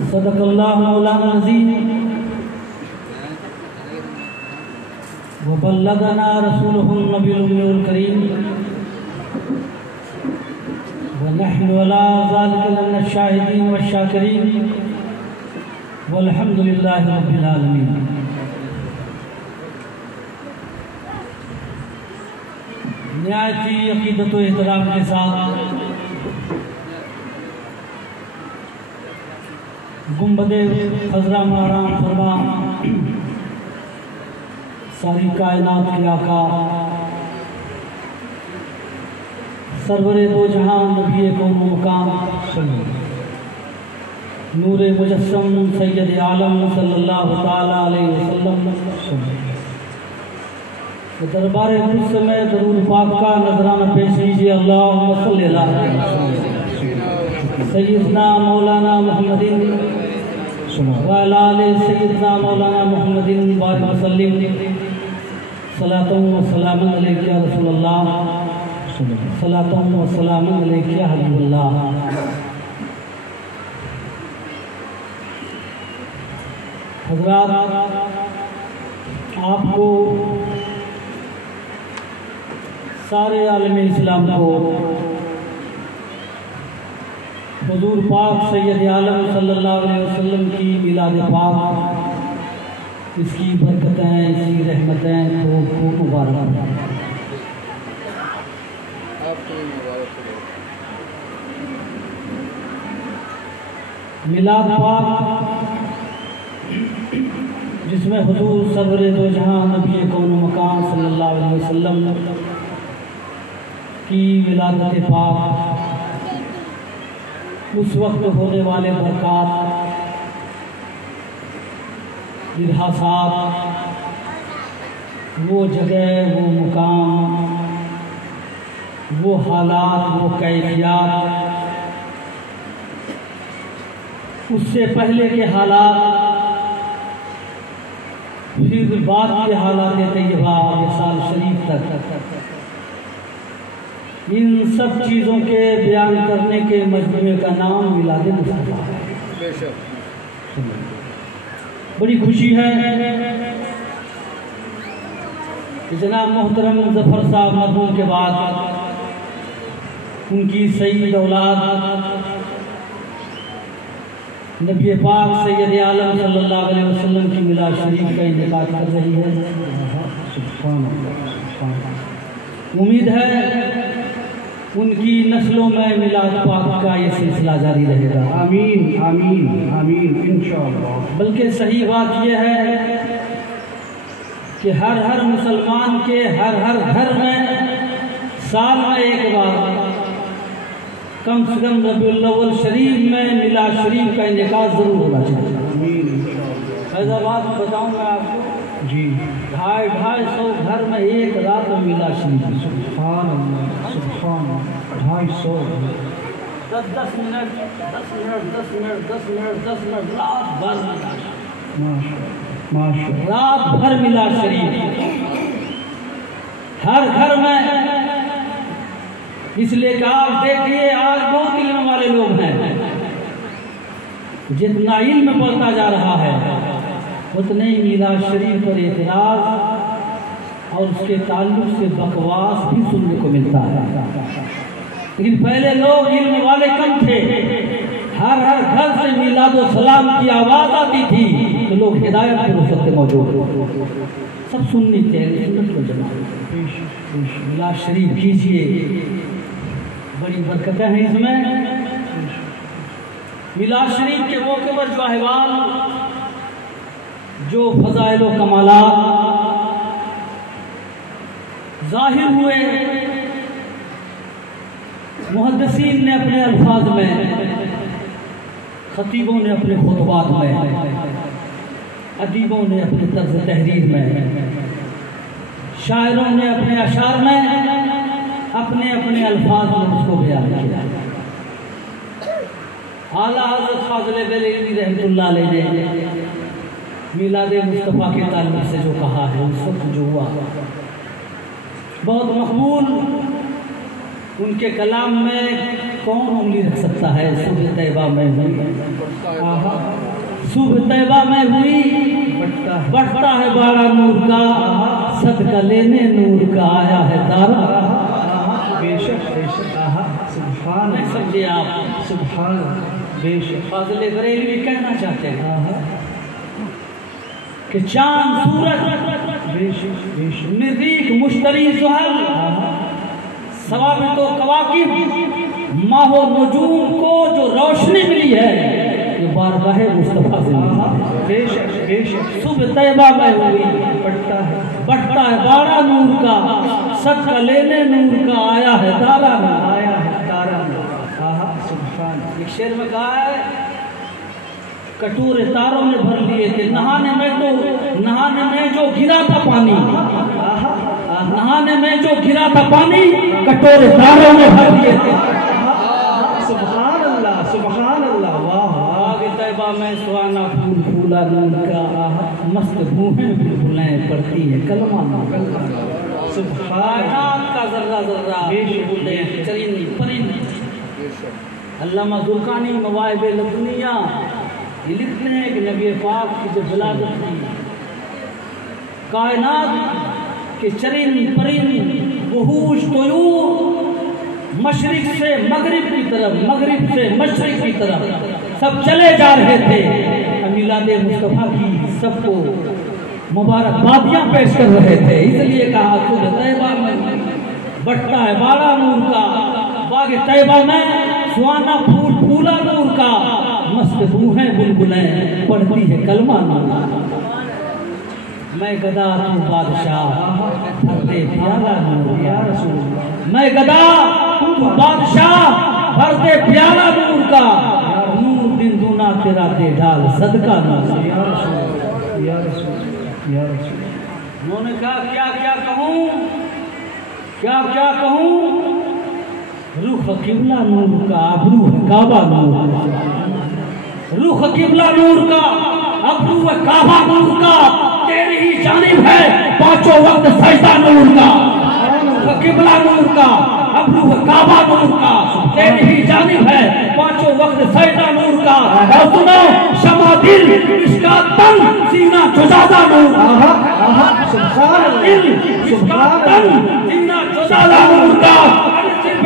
صدق اللہ مولانا العظیم وبلغنا رسوله النبی الأمی الکریم ونحن على ذلك لمن الشاہدین والشاکرین والحمد للہ رب العالمین۔ نہایت عقیدت و احترام کے ساتھ گنبد خضرا مہران فرما ساری کائنات کے آقا سرور دو جہاں نبی کون و مقام نور مجسم سید عالم صلی اللہ تعالیٰ علیہ وسلم دربار قدس میں درود پاک کا نذرانہ پیش کیجیے۔ اللہم صلی اللہ سیدنا مولانا محمد وعلی آل سیدنا مولانا محمد بارک وسلم صلاۃ و سلام علیک یا رسول اللہ صلاۃ و سلام علیک یا حبیب اللہ۔ حضرات، آپ کو سارے عالم اسلام کو حضور پاک سید عالم صلی اللہ علیہ وسلم کی میلاد پاک، اس کی برکتیں، اس کی رحمتیں خوب مبارک ہیں۔ میلاد پاک جس میں حضور سرور دو جہاں نبی کون و مکان صلی اللہ علیہ وسلم کی ولادت پاک، اس وقت ہونے والے برکات، ارحاسات، وہ جگہ، وہ مقام، وہ حالات، وہ کیفیات، اس سے پہلے کے حالات، پھر بعد کے حالات طیبہ وصال شریف تک، ان سب چیزوں کے بیان کرنے کے مجموعے کا نام میلاد مصطفیٰ ہے۔ بڑی خوشی ہے کہ جناب محترم ظفر صاحب مرحوم کے بعد ان کی سید اولاد نبی پاک سید عالم صلی اللہ علیہ وسلم کی میلاد شریف کا انعقاد کر رہی ہے۔ امید ہے ان کی نسلوں میں میلاد پاک کا یہ سلسلہ جاری رہے گا۔ آمین آمین آمین انشاءاللہ۔ بلکہ صحیح بات یہ ہے کہ ہر مسلمان کے ہر گھر میں سال میں ایک بار کم سے کم ربیع الاول شریف میں میلاد شریف کا انعقاد ضرور ہونا چاہیے۔ فیضآباد بتاؤں میں آپ کو جی 250 گھر میں ایک رات میں میلاد شریف۔ سبحان اللہ سبحان اللہ، 250 10 منٹ رات بھر ماشاءاللہ رات بھر میلاد شریف ہر گھر میں۔ اس لیے کہ آپ دیکھیے آج بہت علم والے لوگ ہیں، جتنا علم بڑھتا جا رہا ہے اتنے ہی میلاد شریف پر اعتراض اور اس کے تعلق سے بکواس بھی سننے کو ملتا ہے۔ لیکن پہلے لوگ علم والے کم تھے، ہر گھر سے میلاد و سلام کی آواز آتی تھی تو لوگ ہدایت کے رخ سے موجود سب سننی چاہیے۔ سنت کو جماعت میلاد شریف کیجیے، بڑی برکتیں ہیں اس میں۔ میلاد شریف کے موقع پر جو احوال، جو فضائل و کمالات ظاہر ہوئے، محدثین نے اپنے الفاظ میں، خطیبوں نے اپنے خطبات میں، ادیبوں نے اپنے طرز تحریر میں، شاعروں نے اپنے اشعار میں اپنے الفاظ میں اس کو بیان کیا۔ اعلیٰ حضرت فاضل بریلوی رحمۃ اللہ علیہ نے میلاد مصطفیٰ کے تعلق سے جو کہا ہے، اس وقت جو ہوا بہت مقبول، ان کے کلام میں کون انگلی رکھ سکتا ہے؟ سورۃ طیبہ میں صبح طیبہ میں ہوئی بڑھتا ہے بارہ نور کا صدقہ لینے نور کا آیا ہے تارا بے شک سبحان نہیں سمجھے آپ سبحان بے شک فاضل بریلوی کہنا چاہتے ہیں کہ چاند سورج بے شک مریخ مشتری زحل ثوابت و کواکب ماہ و نجوم کو جو روشنی ملی ہے یہ بارگاہ مصطفیٰ سے ملی ہے۔ بے شک صبح طیبہ میں ہوئی بڑھتا ہے بارہ نور کا صدقہ لینے نور کا آیا ہے تارا سبحان ایک شعر میں کہا ہے کٹورے تاروں نے بھر لیے تھے نہانے میں جو گرا تھا پانی نہانے میں جو گرا تھا پانی کٹورے تاروں نے بھر لیے تھے سبحان اللہ واہ آگے طیبہ میں سوانا پھول پھولا نور کا مست بوہیں بلبلیں پڑتی ہے کلمہ کائنات کا ذرہ ذرہ بلبلیں چرند پرند علامہ زرقانی مواہب لدنیہ یہ لکھتے ہیں کہ نبی پاک کی جو ولادت تھی کائنات کے چرند پرند وحوش طیور مشرق سے مغرب کی طرف مغرب سے مشرق کی طرف سب چلے جا رہے تھے میلاد مصطفیٰ کی سب کو مبارکبادیاں پیش کر رہے تھے اس لیے کہا صبح طیبہ میں بڑھتا ہے بارہ نور کا باغ طیبہ میں سوانا پھول پھولا نور کا مست بوہیں بلبلیں پڑھتی ہے کلمہ نور میں گدا تو بادشاہ بھرتے پیالہ نور یا رسول اللہ میں گدا تو بادشاہ بھرتے پیالہ نور کا نور دن دونا تیرا دے ڈال صدقہ نور یا رسول انہوں نے کہا کیا کہوں رخ قبلہ نور کا ابرو ہے کعبہ نور رخ قبلہ نور کا ابرو ہے کعبہ نور کا تیری ہی جانب ہے پانچوں وقت سجدہ نور کا رخ قبلہ نور کا ابرو ہے کعبہ نور کا تیری ہی جانب ہے پانچوں وقت سجدہ نور کا اور سنو شمع دل مشکات تن سینہ جزازہ نور سبحان دل مشکات تن سینہ جزازہ نور کا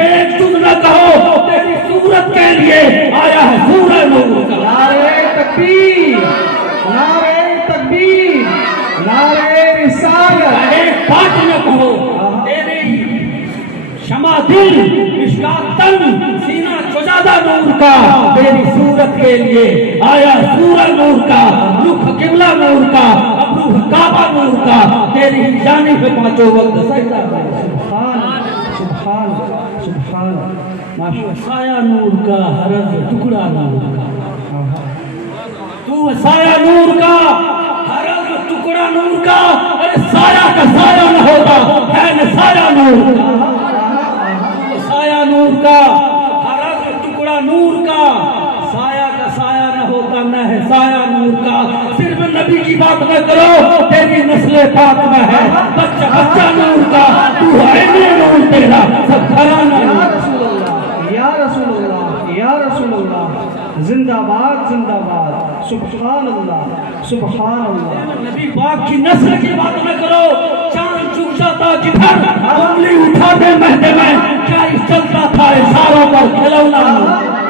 ایک چیز نہ کہو تیری صورت کے لیے آیا ہے سورہ نور کا نعرہ تکبیر نعرہ رسالت ایک بات نہ کہو تیری شمع دل مشکات تن سینہ جزازہ نور کا تیری صورت کے لیے آیا سورہ نور کا رخ قبلہ نور کا ابرو کعبہ نور کا تیری جانب پانچوں وقت سجدہ سبحان سایہ نور کا ہرز ٹکڑا نور کا تو سایہ نور کا ہرز ٹکڑا نور کا ارے سایہ کا سایہ نہ ہوتا ہے نہ سایہ نور کا سایہ نور کا ہرز ٹکڑا نور کا سایہ کا سایہ نہ ہوتا نہ ہے سایہ نور کا صرف نبی کی بات نہ کرو تیری نسل پاک میں ہے بچہ نور کا تو ہے نور تیرا سب گھرانہ یا رسول اللہ زندہ باد سبحان اللہ نبی پاک کی نسل کی بات نہ کرو چاند چک جاتا جدھر انگلی اٹھا دے مہدے میں کیا چلتا تھا اشاروں پر کھلونا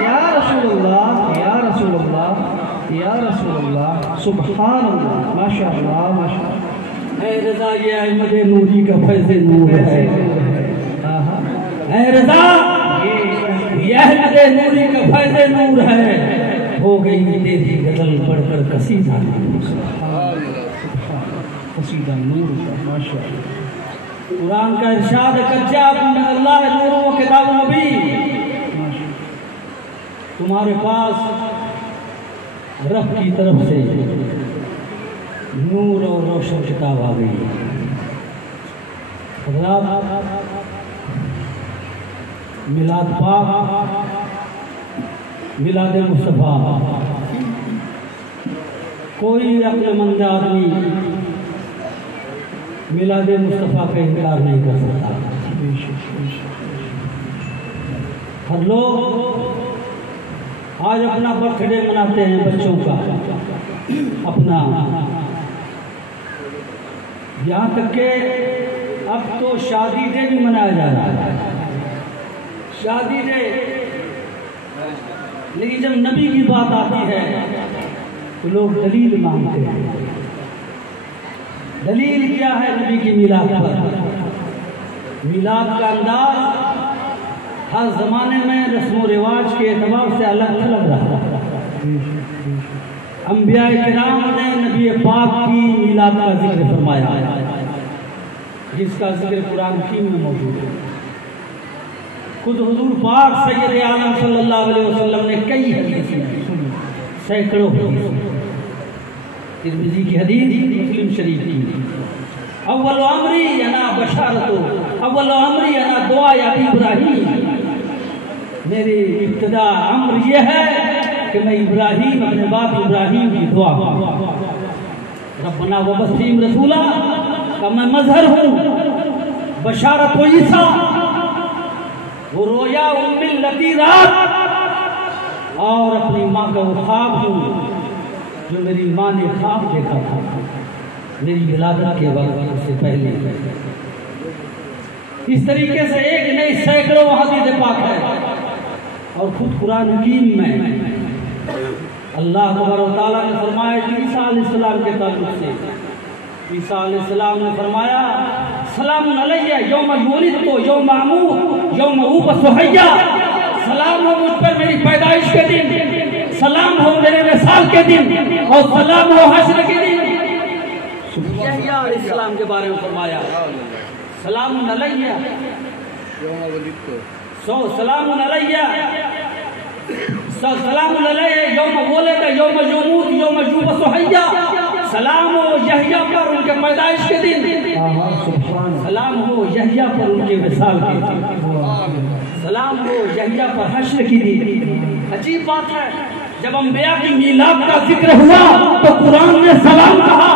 یا رسول اللہ سبحان اللہ ماشاءاللہ اے رضا یہ احمد نوری کا فیض نور ہے اے رضا یہ احمد نوری کا فیض نور ہے ہو گئی تیری غزل پڑھ کر قصیدہ نور کا ماشاءاللہ قرآن کا ارشاد کجاب من اللہ نور و کتاب نبی تمہارے پاس رب کی طرف سے نور اور روشن کتاب آ گئی حضرات میلاد پاک میلاد مصطفیٰ کوئی عقل مند آدمی میلاد مصطفیٰ کا انکار نہیں کر سکتا ہر لوگ آج اپنا برتھ ڈے مناتے ہیں بچوں کا، اپنا، یہاں تک کہ اب تو شادی ڈے بھی منایا جا رہا ہے، شادی ڈے۔ لیکن جب نبی کی بات آتی ہے تو لوگ دلیل مانگتے ہیں۔ دلیل کیا ہے نبی کی میلاد پر؟ میلاد کا انداز ہر زمانے میں رسم و رواج کے اعتبار سے الگ تھلگ رہا۔ انبیاء کرام نے نبی پاک کی میلاد کا ذکر فرمایا، جس کا ذکر قرآن حکیم میں موجود ہے۔ خود حضور پاک سید عالم صلی اللہ علیہ وسلم نے کئی حدیثیں، سینکڑوں حدیثیں، ترمذی کی حدیث، مسلم شریف کی، اول امری انا بشارتو، اول امری انا دعا ابی ابراہیم، میری ابتدا امر یہ ہے کہ میں ابراہیم، اپنے باپ ابراہیم کی دعا ربنا وبسیم رسولہ کا میں مظہر ہوں، بشارت و عیسیٰ، وہ رویا ام التی رات، اور اپنی ماں کا وہ خواب ہوں جو میری ماں نے خواب دیکھا تھا میری ولادت کے وقت سے پہلے۔ اس طریقے سے ایک نئی سینکڑوں حدیث پاک ہے، اور خود قرآن حکیم میں اللہ تبارک و تعالیٰ نے فرمایا عیسیٰ علیہ السلام کے تعلق سے، عیسیٰ علیہ السلام نے فرمایا سلام علیہ یوم یولدت یوم اموت یوم ابعث حیا، سلام ہو مجھ پر میری پیدائش کے دن، سلام ہو میرے وصال کے دن، اور سلام ہو حشر کے دن۔ یحییٰ علیہ السلام کے بارے میں فرمایا سلام علیہ یوم ولدت، سلام علیہ، سلام علیہ یوم ولد یوم یموت یوم یبعث حیا، سلام ہو یحییٰ پر ان کے پیدائش کے دن، سلام ہو یحییٰ پر ان کے وصال کے دن، سلام ہو یحییٰ پر حشر کی دن۔ عجیب بات ہے، جب انبیاء کی میلاد کا ذکر ہوا تو قرآن نے سلام کہا۔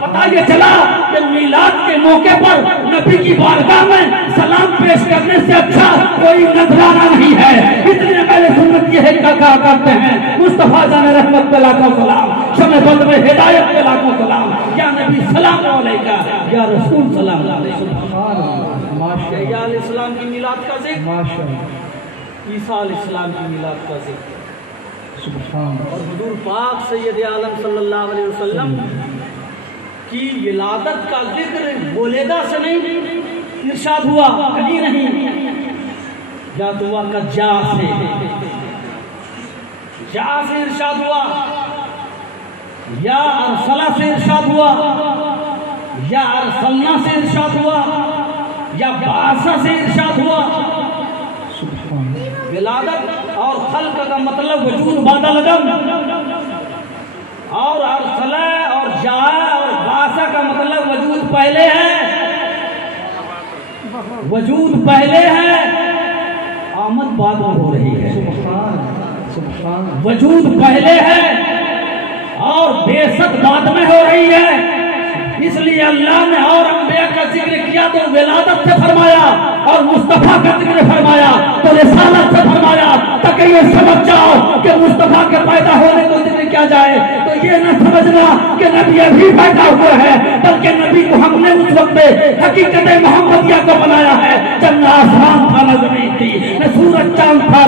پتہ یہ چلا کہ میلاد کے موقع پر نبی کی بارگاہ میں سلام پیش کرنے سے اچھا کوئی نذرانہ نہیں ہے۔ اتنے پہلے سنت یہ کہا کرتے ہیں مصطفیٰ جان رحمت پہ لاکھوں سلام، شمع بدر میں ہدایت پہ لاکھوں سلام، یا نبی سلام علیکہ، یا رسول سلام علیکہ۔ یحییٰ علیہ السلام کی میلاد کا ذکر، عیسیٰ علیہ السلام کی میلاد کا ذکر، اور حضور پاک سید عالم صلی اللہ علیہ وسلم کی ولادت کا ذکر ولیدہ سے نہیں ارشاد ہوا، کہیں نہیں، یا تو ہوا کہ جا سے ارشاد ہوا، یا ارسلہ سے ارشاد ہوا، یا ارسلنا سے ارشاد ہوا، یا بعثہ سے ارشاد ہوا۔ ولادت اور خلق کا مطلب وجود بعد العدم، اور ارسلہ اور جاء اور بعثہ کا مطلب وجود پہلے ہے، وجود پہلے ہے، آمد بعد میں ہو رہی ہے۔ وجود پہلے ہے اور بعثت بعد میں ہو رہی ہے، اس لیے اللہ نے اور انبیاء کا ذکر کیا تو ولادت سے فرمایا، اور مصطفیٰ کا ذکر فرمایا تو رسالت سے فرمایا، تاکہ یہ سمجھ جاؤ کہ مصطفیٰ کے پیدا ہونے کو ذکر کیا جائے تو یہ نہ سمجھنا کہ نبی ابھی پیدا ہوئے ہیں، بلکہ نبی کو ہم نے اس وقت حقیقت محمدیہ کو بنایا ہے جب نہ آسمان تھا نہ زمین تھی، نہ سورج چاند تھا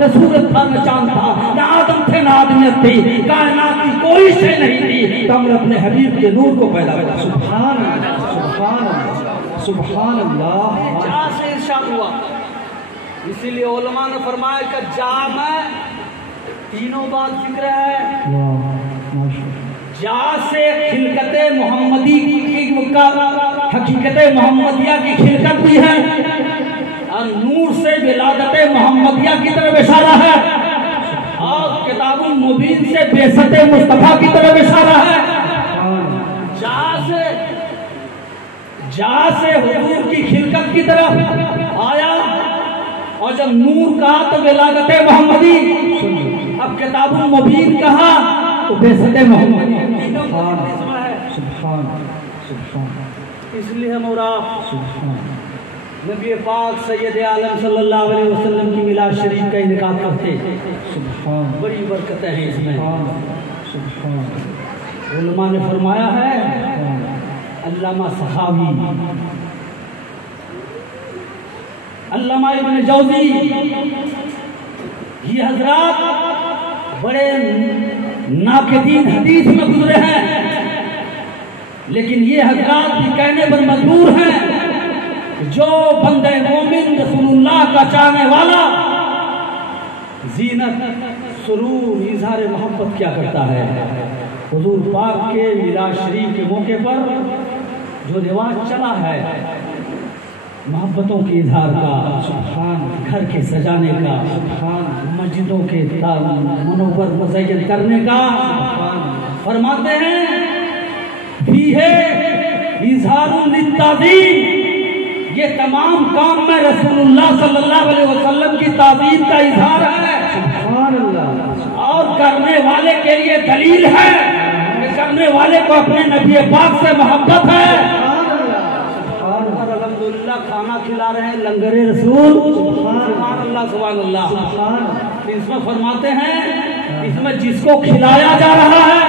نہ سورج تھا نہ چاند تھا، نہ آدم تھے نہ آدمیت تھی، کائنات کی کوئی شے نہیں تھی، تو ہم نے اپنے حبیب کے نور کو پیدا کیا۔ سبحان اللہ، سبحان اللہ، سبحان اللہ۔ جا سے ارشاد ہوا، اسی لیے علماء نے فرمایا کہ جا میں تینوں بات ذکر ہے۔ جا سے خلقت محمدی کی حقیقت محمدیہ کی خلقت بھی ہے، اور نور سے ولادت محمدیہ کی طرف اشارہ ہے، اور کتاب المبین سے بعثت مصطفیٰ کی طرف اشارہ ہے۔ جا سے حضور کی خلقت کی طرف آیا، اور جب نور کہا تو ولادت محمدی، اب کتاب المبین کہا تو بعثت محمدی۔ اس لیے ہم اور آپ نبی پاک سید عالم صلی اللہ علیہ وسلم کی میلاد شریف کا انعقاد کرتے. سبحان بڑی برکتیں ہیں اس میں. سبحان علماء نے فرمایا ہے، علامہ سخاوی، علامہ ابن جوزی، یہ حضرات بڑے ناقدین حدیث میں گزرے ہیں، لیکن یہ حضرات بھی کہنے پر مجبور ہیں جو بندے مومن رسول اللہ کا چاہنے والا زینت، سرور، اظہار محبت کیا کرتا ہے. حضور پاک کے میلاد شریف کے موقع پر جو رواج چلا ہے محبتوں کے اظہار کا، سبحان گھر کے سجانے کا، سبحان مسجدوں کے منور مزین کرنے کا، فرماتے ہیں بھی ہے اظہار للتعظیم. یہ تمام کام میں رسول اللہ صلی اللہ علیہ وسلم کی تعظیم کا اظہار ہے، سبحان اللہ. اور کرنے والے کے لیے دلیل ہے کہ کرنے والے کو اپنے نبی پاک سے محبت ہے. الحمدللہ کھانا کھلا رہے ہیں لنگر رسول. سبحان اللہ سبحان اللہ. اس میں فرماتے ہیں اس میں جس کو کھلایا جا رہا ہے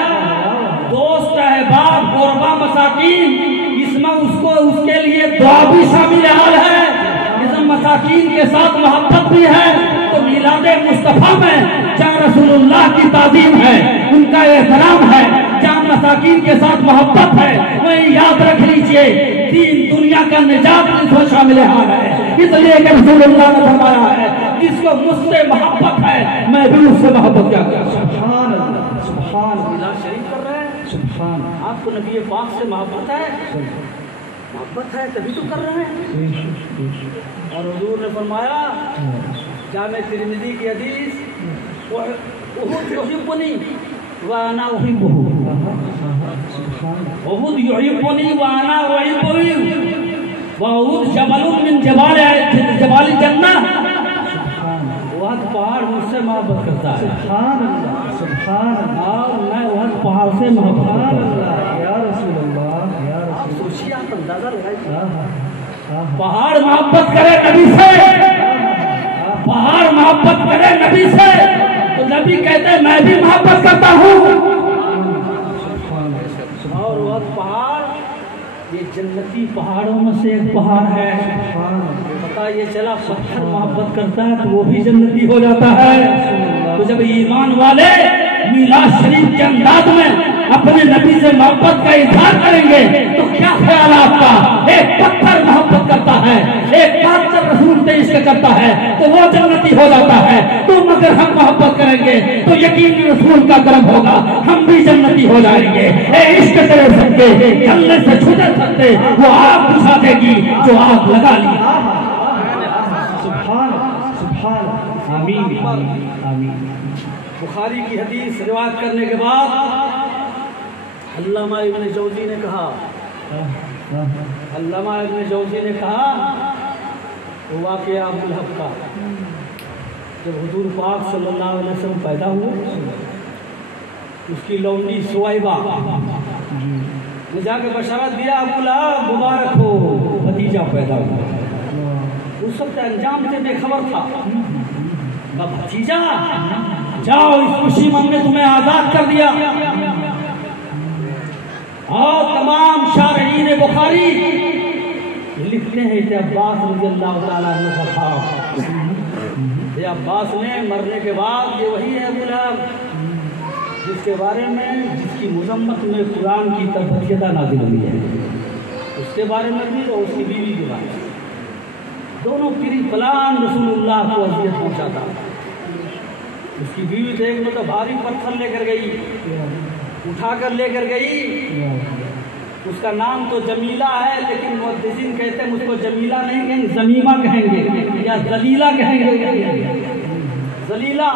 دوست احباب غربا مساکین، اس میں اس کے لیے دعا بھی شامل حال ہے، اس میں مساکین کے ساتھ محبت بھی ہے. تو میلاد مصطفیٰ میں جہاں رسول اللہ کی تعظیم ہے، ان کا احترام ہے، جہاں مساکین کے ساتھ محبت ہے، وہیں یاد رکھ لیجئے دین دنیا کا نجات اس میں شامل حال ہے. اس لیے کہ رسول اللہ نے فرمایا ہے جس کو مجھ سے محبت ہے میں بھی اس سے محبت کیا کروں. سبحان اللہ. سبحان میلاد شریف کر رہے ہیں، سبحان آپ کو نبی پاک سے محبت ہے، محبت ہے تبھی تو کر رہے ہیں. اور حضور نے فرمایا جامع ترمذی کی حدیث، احد یحبنی وانا احبہ، احد یحبنی وانا احبہ، واحد جبل من جبال الجنہ. احد پہاڑ مجھ سے محبت کرتا ہے. سبحان اللہ. سبحان اللہ. میں احد پہاڑ سے محبت کرتا ہوں. یا رسول اللہ. یا رسول سوچیے، آپ اندازہ لگائیے. اللہ. پہاڑ محبت کرے نبی سے، پہاڑ محبت کرے نبی سے، تو نبی کہتے ہیں میں بھی محبت کرتا ہوں. اور وہ پہاڑ یہ جنتی پہاڑوں میں سے ایک پہاڑ ہے. پتہ یہ چلا پتھر محبت کرتا ہے تو وہ بھی جنتی ہو جاتا ہے. تو جب ایمان والے میلاد شریف کے انداز میں اپنے نبی سے محبت کا اظہار کریں گے تو کیا خیال آپ کا؟ ایک پتھر محبت کرتا ہے، ایک پتھر رسول سے عشق کرتا ہے تو وہ جنتی ہو جاتا ہے. تو مگر ہم محبت کریں گے تو یقینی رسول کا کرم ہوگا، ہم بھی جنتی ہو جائیں گے. اے عشق کرے سکتے جنت سے چھٹے سکتے وہ آگ بجھا دے گی جو آگ لگا لی. سبحان سبحان. آمین آمین. بخاری کی حدیث روایت کرنے کے بعد علامہ ابن جوزی نے کہا، علامہ ابن جوزی نے کہا واقعہ ابو لہب کا، جب حضور پاک صلی اللہ علیہ وسلم پیدا ہوئے اس کی لونڈی سویبہ نے جا کے بشارت دیا ابو لہب مبارک ہو بھتیجا پیدا ہوا. اس وقت انجام سے بے خبر تھا. بھتیجا جاؤ اس خوشی میں ہم نے تمہیں آزاد کر دیا. اور تمام شارحین بخاری لکھتے ہیں کہ عباس رضی اللہ تعالیٰ عنہ کا خواب، یہ عباس نے مرنے کے بعد یہ وہی ہے ابو لہب جس کے بارے میں جس کی مذمت میں قرآن کی تبعیت نازل ہوئی ہے، اس کے بارے میں بھی اور اس کی بیوی کے بارے میں. دونوں پری پلان رسول اللہ کو اذیت پہنچاتا. اس کی بیوی تو ایک مطلب بھاری پتھر لے کر گئی، اٹھا کر لے کر گئی. اس کا نام تو جمیلہ ہے لیکن محدثین کہتے ہیں اس کو جمیلہ نہیں کہیں گے، زمیمہ کہیں گے یا ذلیلہ کہیں گے. ذلیلہ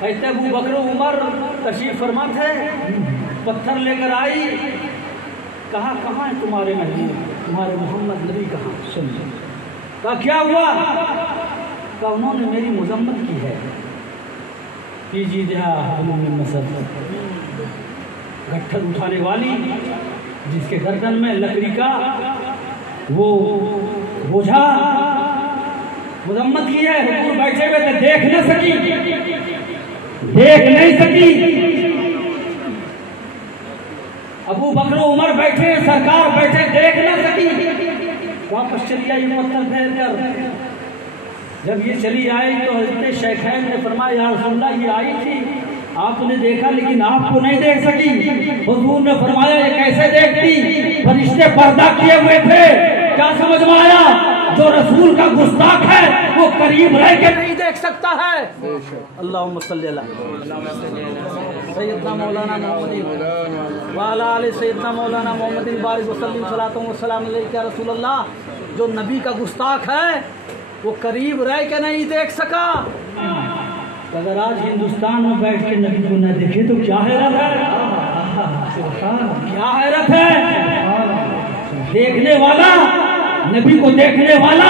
کہتے ابو بکر عمر تشریف فرما تھے، پتھر لے کر آئی، کہا کہاں ہے تمہارے نبی، تمہارے محمد نبی کہاں؟ کہا کیا ہوا؟ کہا انہوں نے میری مذمت کی ہے. گٹھل اٹھانے والی جس کے گردن میں لکڑی کا وہ بوجھا مذمت کی ہے، حضور بیٹھے ہوئے تھے، دیکھ نہ سکی، دیکھ نہیں سکی۔ ابو بکر و عمر بیٹھے، سرکار بیٹھے، دیکھ نہ سکی، واپس چلی آئی پتھر پھیر کر۔ جب یہ چلی آئی تو حضرت شیخین نے فرمایا یا رسول اللہ یہ آئی تھی، آپ نے دیکھا لیکن آپ کو نہیں دیکھ سکی۔ حضور نے فرمایا یہ کیسے دیکھتی، فرشتے پردہ کیے ہوئے تھے۔ کیا سمجھ میں آیا؟ جو رسول کا گستاخ ہے وہ قریب رہ کے نہیں دیکھ سکتا ہے۔ اللہم صلی اللہ سیدنا مولانا محمد وعلی آل سیدنا مولانا محمد بارک وسلم صلاۃ و سلام علیک یا رسول اللہ۔ جو نبی کا گستاخ ہے وہ قریب رہ کے نہیں دیکھ سکا۔ اگر آج ہندوستان میں بیٹھ کے نبی کو نہ دیکھے تو کیا حیرت ہے، کیا حیرت ہے۔ دیکھنے والا، نبی کو دیکھنے والا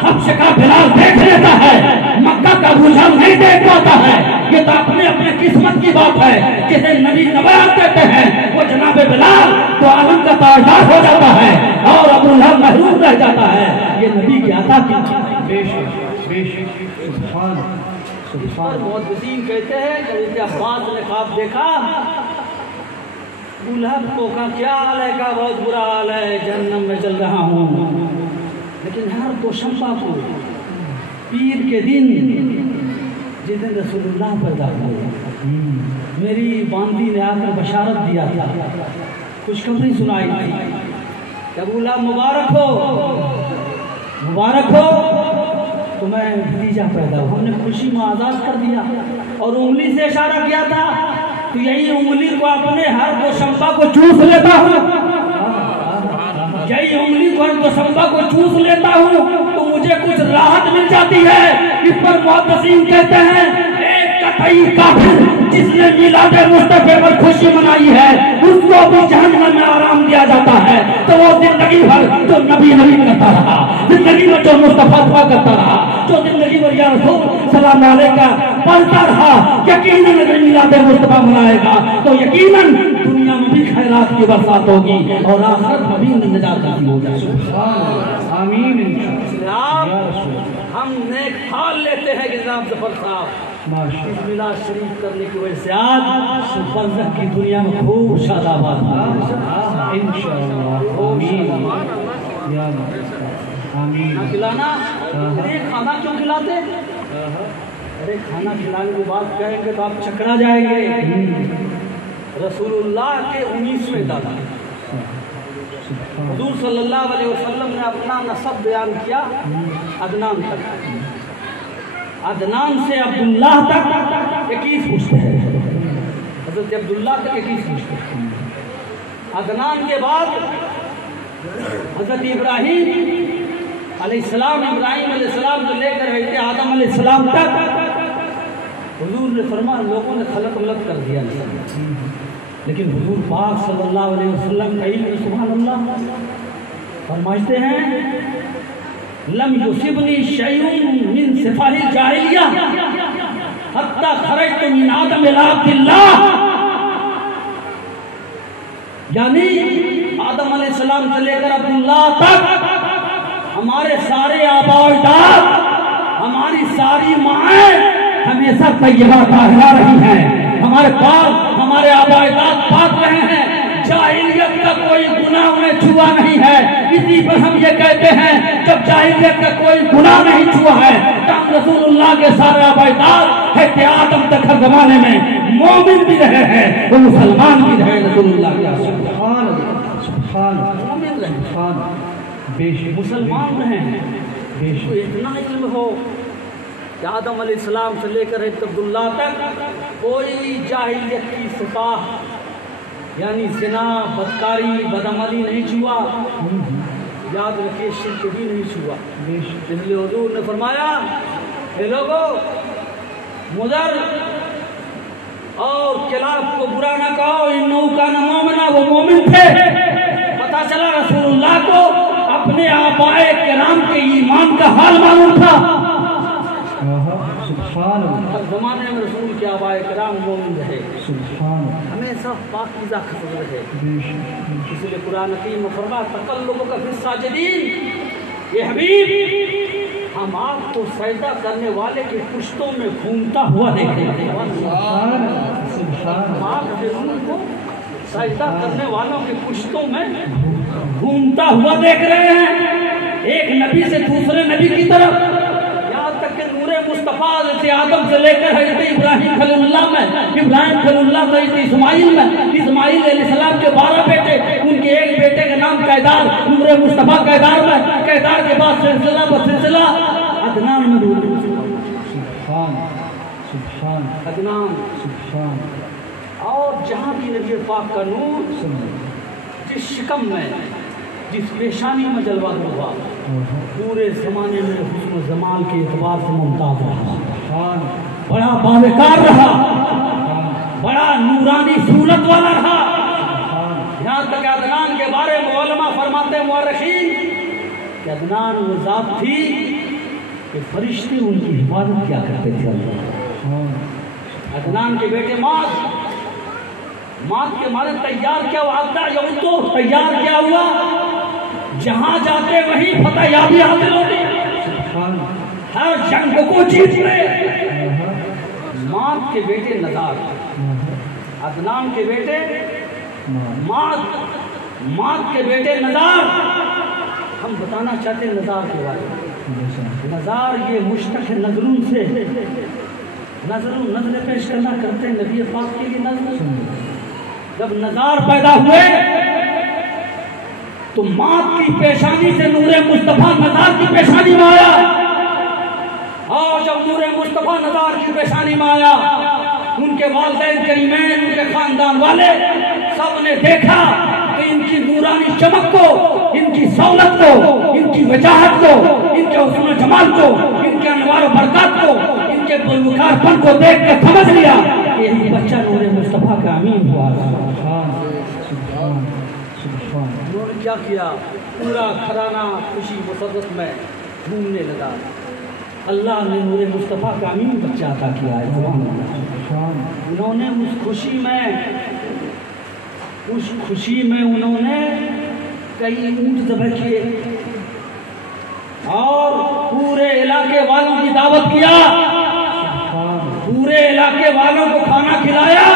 حبش کا بلال دیکھ لیتا ہے، مکہ کا ابو جہل نہیں دیکھ پاتا ہے۔ یہ تو اپنے اپنے قسمت کی بات ہے۔ جسے نبی نبوت دیتے ہیں وہ جناب بلال تو عالم کا تاجدار ہو جاتا ہے اور ابو جہل محروم رہ جاتا ہے۔ یہ نبی کی عطا کی۔ اس پر محدثین کہتے ہیں کہ حضرت عباس نے خواب دیکھا، بلہب کو کا کیا حال ہے، کا بہت برا حال ہے، جہنم میں چل رہا ہوں۔ لیکن ہر دوشنبہ کو پیر کے دن جس دن رسول اللہ پیدا ہوئے، میری باندی نے آ کر بشارت دیا تھا، خوشخبری سنائی تھی کہ ابو لہب مبارک ہو، مبارک ہو، تمہیں بھتیجا پیدا ہو۔ ہم نے خوشی میں آزاد کر دیا اور انگلی سے اشارہ کیا تھا تو یہی انگلی کو اپنے ہر دوشنبہ کو چوس لیتا ہوں، یہی انگلی کو ہر دوشنبہ کو چوس لیتا ہوں تو مجھے کچھ راحت مل جاتی ہے۔ اس پر محدثین کہتے ہیں ایک قطعی کافر جس نے میلاد مصطفی پر خوشی منائی ہے اس کو بھی جہنم میں آرام دیا جاتا ہے، تو وہ زندگی بھر جو نبی کرتا رہا، زندگی میں جو مصطفیٰ دعا کرتا رہا، جو زندگی بھر یا رسول سلام علیکہ پڑھتا رہا، یقیناً اگر میلاد مصطفیٰ منائے گا تو یقیناً دنیا میں بھی خیرات کی برسات ہوگی اور آخرت میں بھی نجات حاصل ہو جائے گی۔ آمین۔ ہم نیک حال لیتے ہیں کہ جناب ظفر صاحب میلاد شریف کرنے کی وجہ سے آج برزخ کی دنیا میں خوب شاد آباد انشاءاللہ۔ آمین یا آمین۔ کھلانا ارے کھانا کیوں کھلاتے؟ ارے کھانا کھلانے کی بات کہیں گے تو آپ چکرا جائیں گے۔ رسول اللہ کے 19ویں دادا حضور صلی اللہ علیہ وسلم نے اپنا نسب بیان کیا عدنان تک، عدنان سے عبداللہ تک 21 پشت ہے، حضرت عبداللہ تک 21 پشت ہے۔ عدنان کے بعد حضرت ابراہیم علیہ السلام، ابراہیم علیہ السلام سے لے کر حضرت آدم علیہ السلام تک حضور نے فرمایا لوگوں نے خلق ملک کر دیا، لیکن حضور پاک صلی اللہ علیہ وسلم کا علم سبحان اللہ فرماتے ہیں لم یصبنی شیء من صفح الجاہلیہ حتی خرجت من آدم الی عبداللہ، یعنی آدم علیہ السلام سے لے کر عبداللہ تک ہمارے سارے آباء و اجداد، ہماری ساری مائیں ہمیشہ طیبہ طاہرہ رہی ہیں، ہمارے پاک ہمارے آباء و اجداد پاک رہے ہیں، جاہلیت کا کوئی گناہ انہیں چھوا نہیں ہے۔ اسی پر ہم یہ کہتے ہیں جب جاہلیت کا کوئی گناہ نہیں چھوا ہے تو ہم رسول اللہ کے سارے آباء و اجداد ہے کہ آدم تک ہر زمانے میں مومن بھی رہے ہیں، وہ مسلمان بھی رہے، رسول اللہ کے سبحان اللہ، سبحان اللہ، مومن رہے، سبحان بے شک مسلمان رہے ہیں۔ بے تو شک اتنا علم ہو کہ آدم علیہ السلام سے لے کر حضرت عبداللہ تک کوئی جاہلیت کی سطح یعنی زنا، بدکاری، بدعملی نہیں چھوا، یاد رکھیے شرک بھی نہیں چھوا۔ بے شک اس لیے حضور نے فرمایا اے لوگو مضر اور کلاب کو برا نہ کہو، انہو کان مومنا، وہ مومن تھے۔ پتہ چلا رسول اللہ کو اپنے آباء کرام کے ایمان کا حال معلوم تھا۔ سبحان اللہ، ہر زمانے میں رسول کے آباء کرام مومن رہے، سبحان اللہ، ہمیشہ پاکیزہ خبر رہے۔ بے شک اس لیے قرآن حکیم میں فرمایا تقلبک فی الساجدین، یہ حبیب ہم آپ کو سجدہ کرنے والے کے پشتوں میں گھومتا ہوا دیکھ رہے ہیں. ہم آپ کے روح کو سجدہ کرنے والوں کے پشتوں میں گھومتا ہوا دیکھ رہے ہیں، ایک نبی سے دوسرے نبی کی طرف، یہاں تک کہ نور مصطفیٰ حضرت آدم سے لے کر حضرت ابراہیم خلیل اللہ میں، ابراہیم خلیل اللہ سے حضرت اسماعیل میں، اسماعیل علیہ السلام کے 12 بیٹے، ان کے ایک بیٹے کا نام قیدار، نور مصطفیٰ قیدار میں، قیدار کے بعد سلسلہ بسلسلہ عدنان میں نور سبحان سبحان عدنان. سبحان. اور جہاں بھی نبی پاک کا نور جس شکم میں، جس پیشانی میں جلوہ ہوا، پورے زمانے میں حسن و جمال کے اعتبار سے ممتاز رہا، بڑا باوقار رہا، بڑا نورانی صورت والا رہا. یہاں تک عدنان کے بارے میں علماء فرماتے ہیں مورخین کہ عدنان وہ ذات تھی کہ فرشتے ان کی حفاظت کیا کرتے تھے. عدنان کے بیٹے مات کے مارے تیار کیا ہوا، تو تیار کیا ہوا، جہاں جاتے وہیں فتح یابی حاصل ہوتی، ہر جنگ کو جیت لے. مات کے بیٹے نزار، عدنان کے بیٹے مات کے بیٹے نزار. ہم بتانا چاہتے ہیں نزار کے بارے میں. نزار یہ مشتق ہے نظروں سے، نظر پیش کرنا کرتے ہیں نبی پاک کے لیے. نظر جب نزار پیدا ہوئے تو مات کی پیشانی سے نور مصطفیٰ نزار کی پیشانی میں آیا، اور جب نور مصطفیٰ نزار کی پیشانی میں آیا، ان کے والدین کریمین، ان کے خاندان والے سب نے دیکھا کہ ان کی نورانی چمک کو، ان کی سہولت کو، ان کی وجاہت کو، ان کے حسن و جمال کو، ان کے انوار و برکات کو، ان کے بلوکار پن کو دیکھ کر سمجھ لیا کہ یہی بچہ نور مصطفیٰ کا امین ہوا. انہوں نے کیا کیا، پورا گھرانہ خوشی مسرت میں گھومنے لگا. اللہ نے نور مصطفیٰ کا امین بچہ عطا کیا ہے. انہوں نے اس خوشی میں انہوں نے کئی اونٹ ذبح کیے اور پورے علاقے والوں کی دعوت کیا، پورے علاقے والوں کو کھانا کھلایا.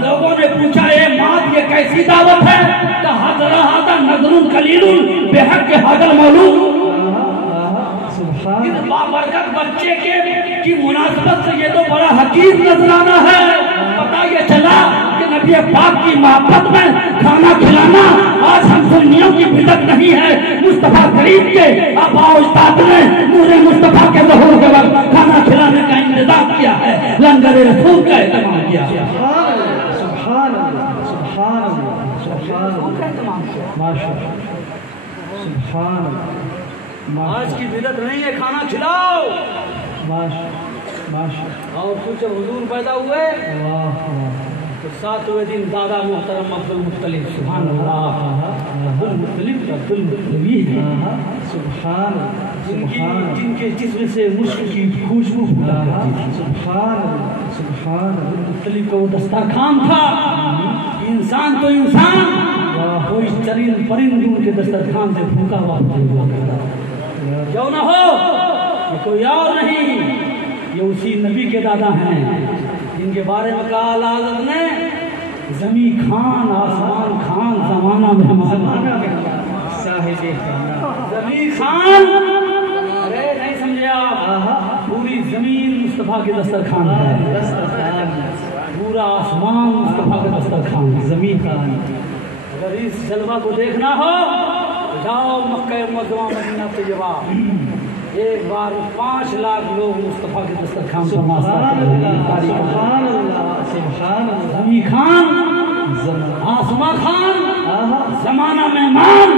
لوگوں نے پوچھا اے مات یہ کیسی دعوت ہے؟ کہ حضر هذا نذر قلیل بحق هذا المولود. اس بابرکت بچے کی مناسبت سے یہ تو بڑا حقیر نذرانہ ہے. پتہ یہ چلا کہ نبی پاک کی محبت میں کھانا کھلانا آج ہم سنیوں کی بدعت نہیں ہے. مصطفیٰ کریم کے آباء و اجداد نے نور مصطفیٰ کے ظہور کے وقت کھانا کھلانے کا انتظام کیا ہے، لنگر رسول کا اہتمام کیا ہے. سبحان اللہ سبحان اللہ سبحان اللہ. آج کی بدعت نہیں ہے کھانا کھلاؤ. اور کچھ جب حضور پیدا ہوئے تو 7ویں دن دادا محترم عبد المطلب، سبحان اللہ، عبد المطلب عبد المطلب سبحان جن کے جسم سے مشک کی خوشبو پھوٹا کرتی تھی. سبحان عبد المطلب کا وہ دسترخوان تھا. انسان تو انسان، کوئی چرند پرند ان کے دسترخوان سے پھوکا ہوا کرتا تھا. جو نہ ہو یہ کوئی اور نہیں، یہ اسی نبی کے دادا ہیں جن کے بارے میں کہا حضرت نے زمین خان آسمان خان زمانہ مہمان صاحب زمین خان. ارے نہیں سمجھے آپ، پوری زمین مصطفیٰ کے دسترخوان ہے، پورا آسمان مصطفیٰ کے دسترخوان ہے. زمین خان. اگر اس جلوہ کو دیکھنا ہو تو جاؤ مکہ معظمہ مدینہ طیبہ. ایک بار 5 لاکھ لوگ مصطفیٰ کے دسترخوان پر ناشتہ کرتے ہیں. زمین خان، آسمان خان، زمانہ مہمان،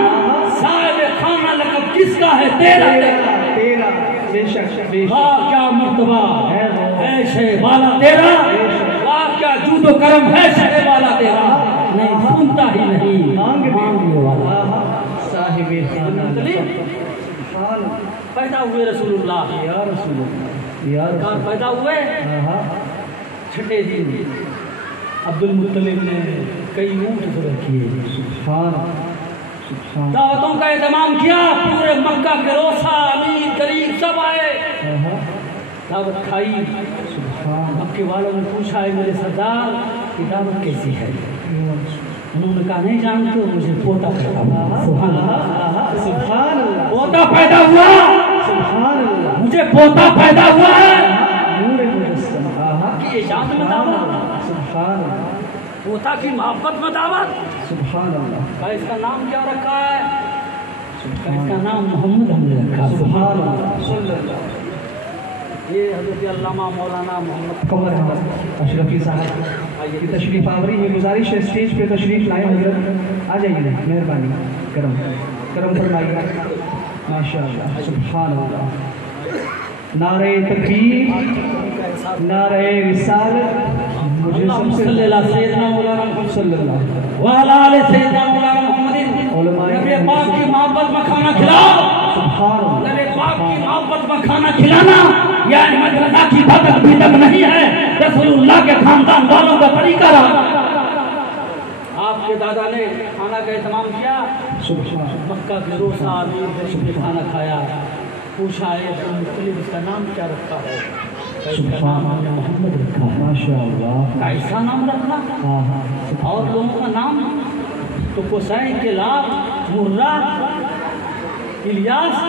صاحب خانہ لقب کس کا ہے؟ تیرا. بے شک واہ کیا مرتبہ ہے شہ والا تیرا، واہ کیا جود و کرم ہے شہ والا تیرا. نہیں سنتا ہی نہیں مانگنے والا. صاحب پیدا ہوئے رسول اللہ، یا رسول اللہ، یا رسول اللہ. پیدا ہوئے 6 دن عبد المطلب نے کئی اونٹ ذبح کیے. سبحان دعوتوں کا اہتمام کیا، پورے مکہ کے روسا امیر غریب سب آئے، دعوت کھائی۔ مکے والوں نے پوچھا ہے میرے سردار کی دعوت کیسی ہے؟ انہوں نے کہا نہیں جانتے، مجھے پوتا پیدا ہوا۔ سبحان اللہ، سبحان اللہ، پوتا پیدا ہوا، سبحان اللہ، مجھے پوتا پیدا ہوا ہے، نور مجسم کی اجازت میں دعوت، سبحان اللہ، پوتا کی محبت میں دعوت، سبحان اللہ۔ اس کا نام کیا رکھا ہے؟ اس کا نام محمد ہم نے رکھا، سبحان اللہ، صلی اللہ۔ یہ حضرت علامہ مولانا محمد قمر احمد اشرفی صاحب کی تشریف آوری ہے، گزارش ہے اسٹیج پہ تشریف لائیں حضرت، آ جائیے، مہربانی کرم فرمائیے، ماشاء اللہ، سبحان اللہ۔ نعرہ تکبیر، نعرہ رسالت، مجھے سب سے سیدنا مولانا محمد صلی اللہ وعلیٰ علیہ سیدنا مولانا محمد نبی پاک کی محبت میں کھانا کھلاؤ، سبحان اللہ، نبی پاک کی محبت میں کھانا کھلانا یہ احمد رضا کی بدت بدت نہیں ہے، رسول اللہ کے خاندان والوں کا طریقہ رہا۔ آپ کے دادا نے کھانا کا اہتمام کیا، مکہ کے روسا امیر نے کھانا کھایا، پوچھا ہے مختلف اس کا نام کیا رکھا ہے؟ سبحان نے محمد رکھا، ماشاء اللہ، ایسا نام رکھا۔ اور لوگوں کا نام تو قصی، کلاب، مرہ، الیاس،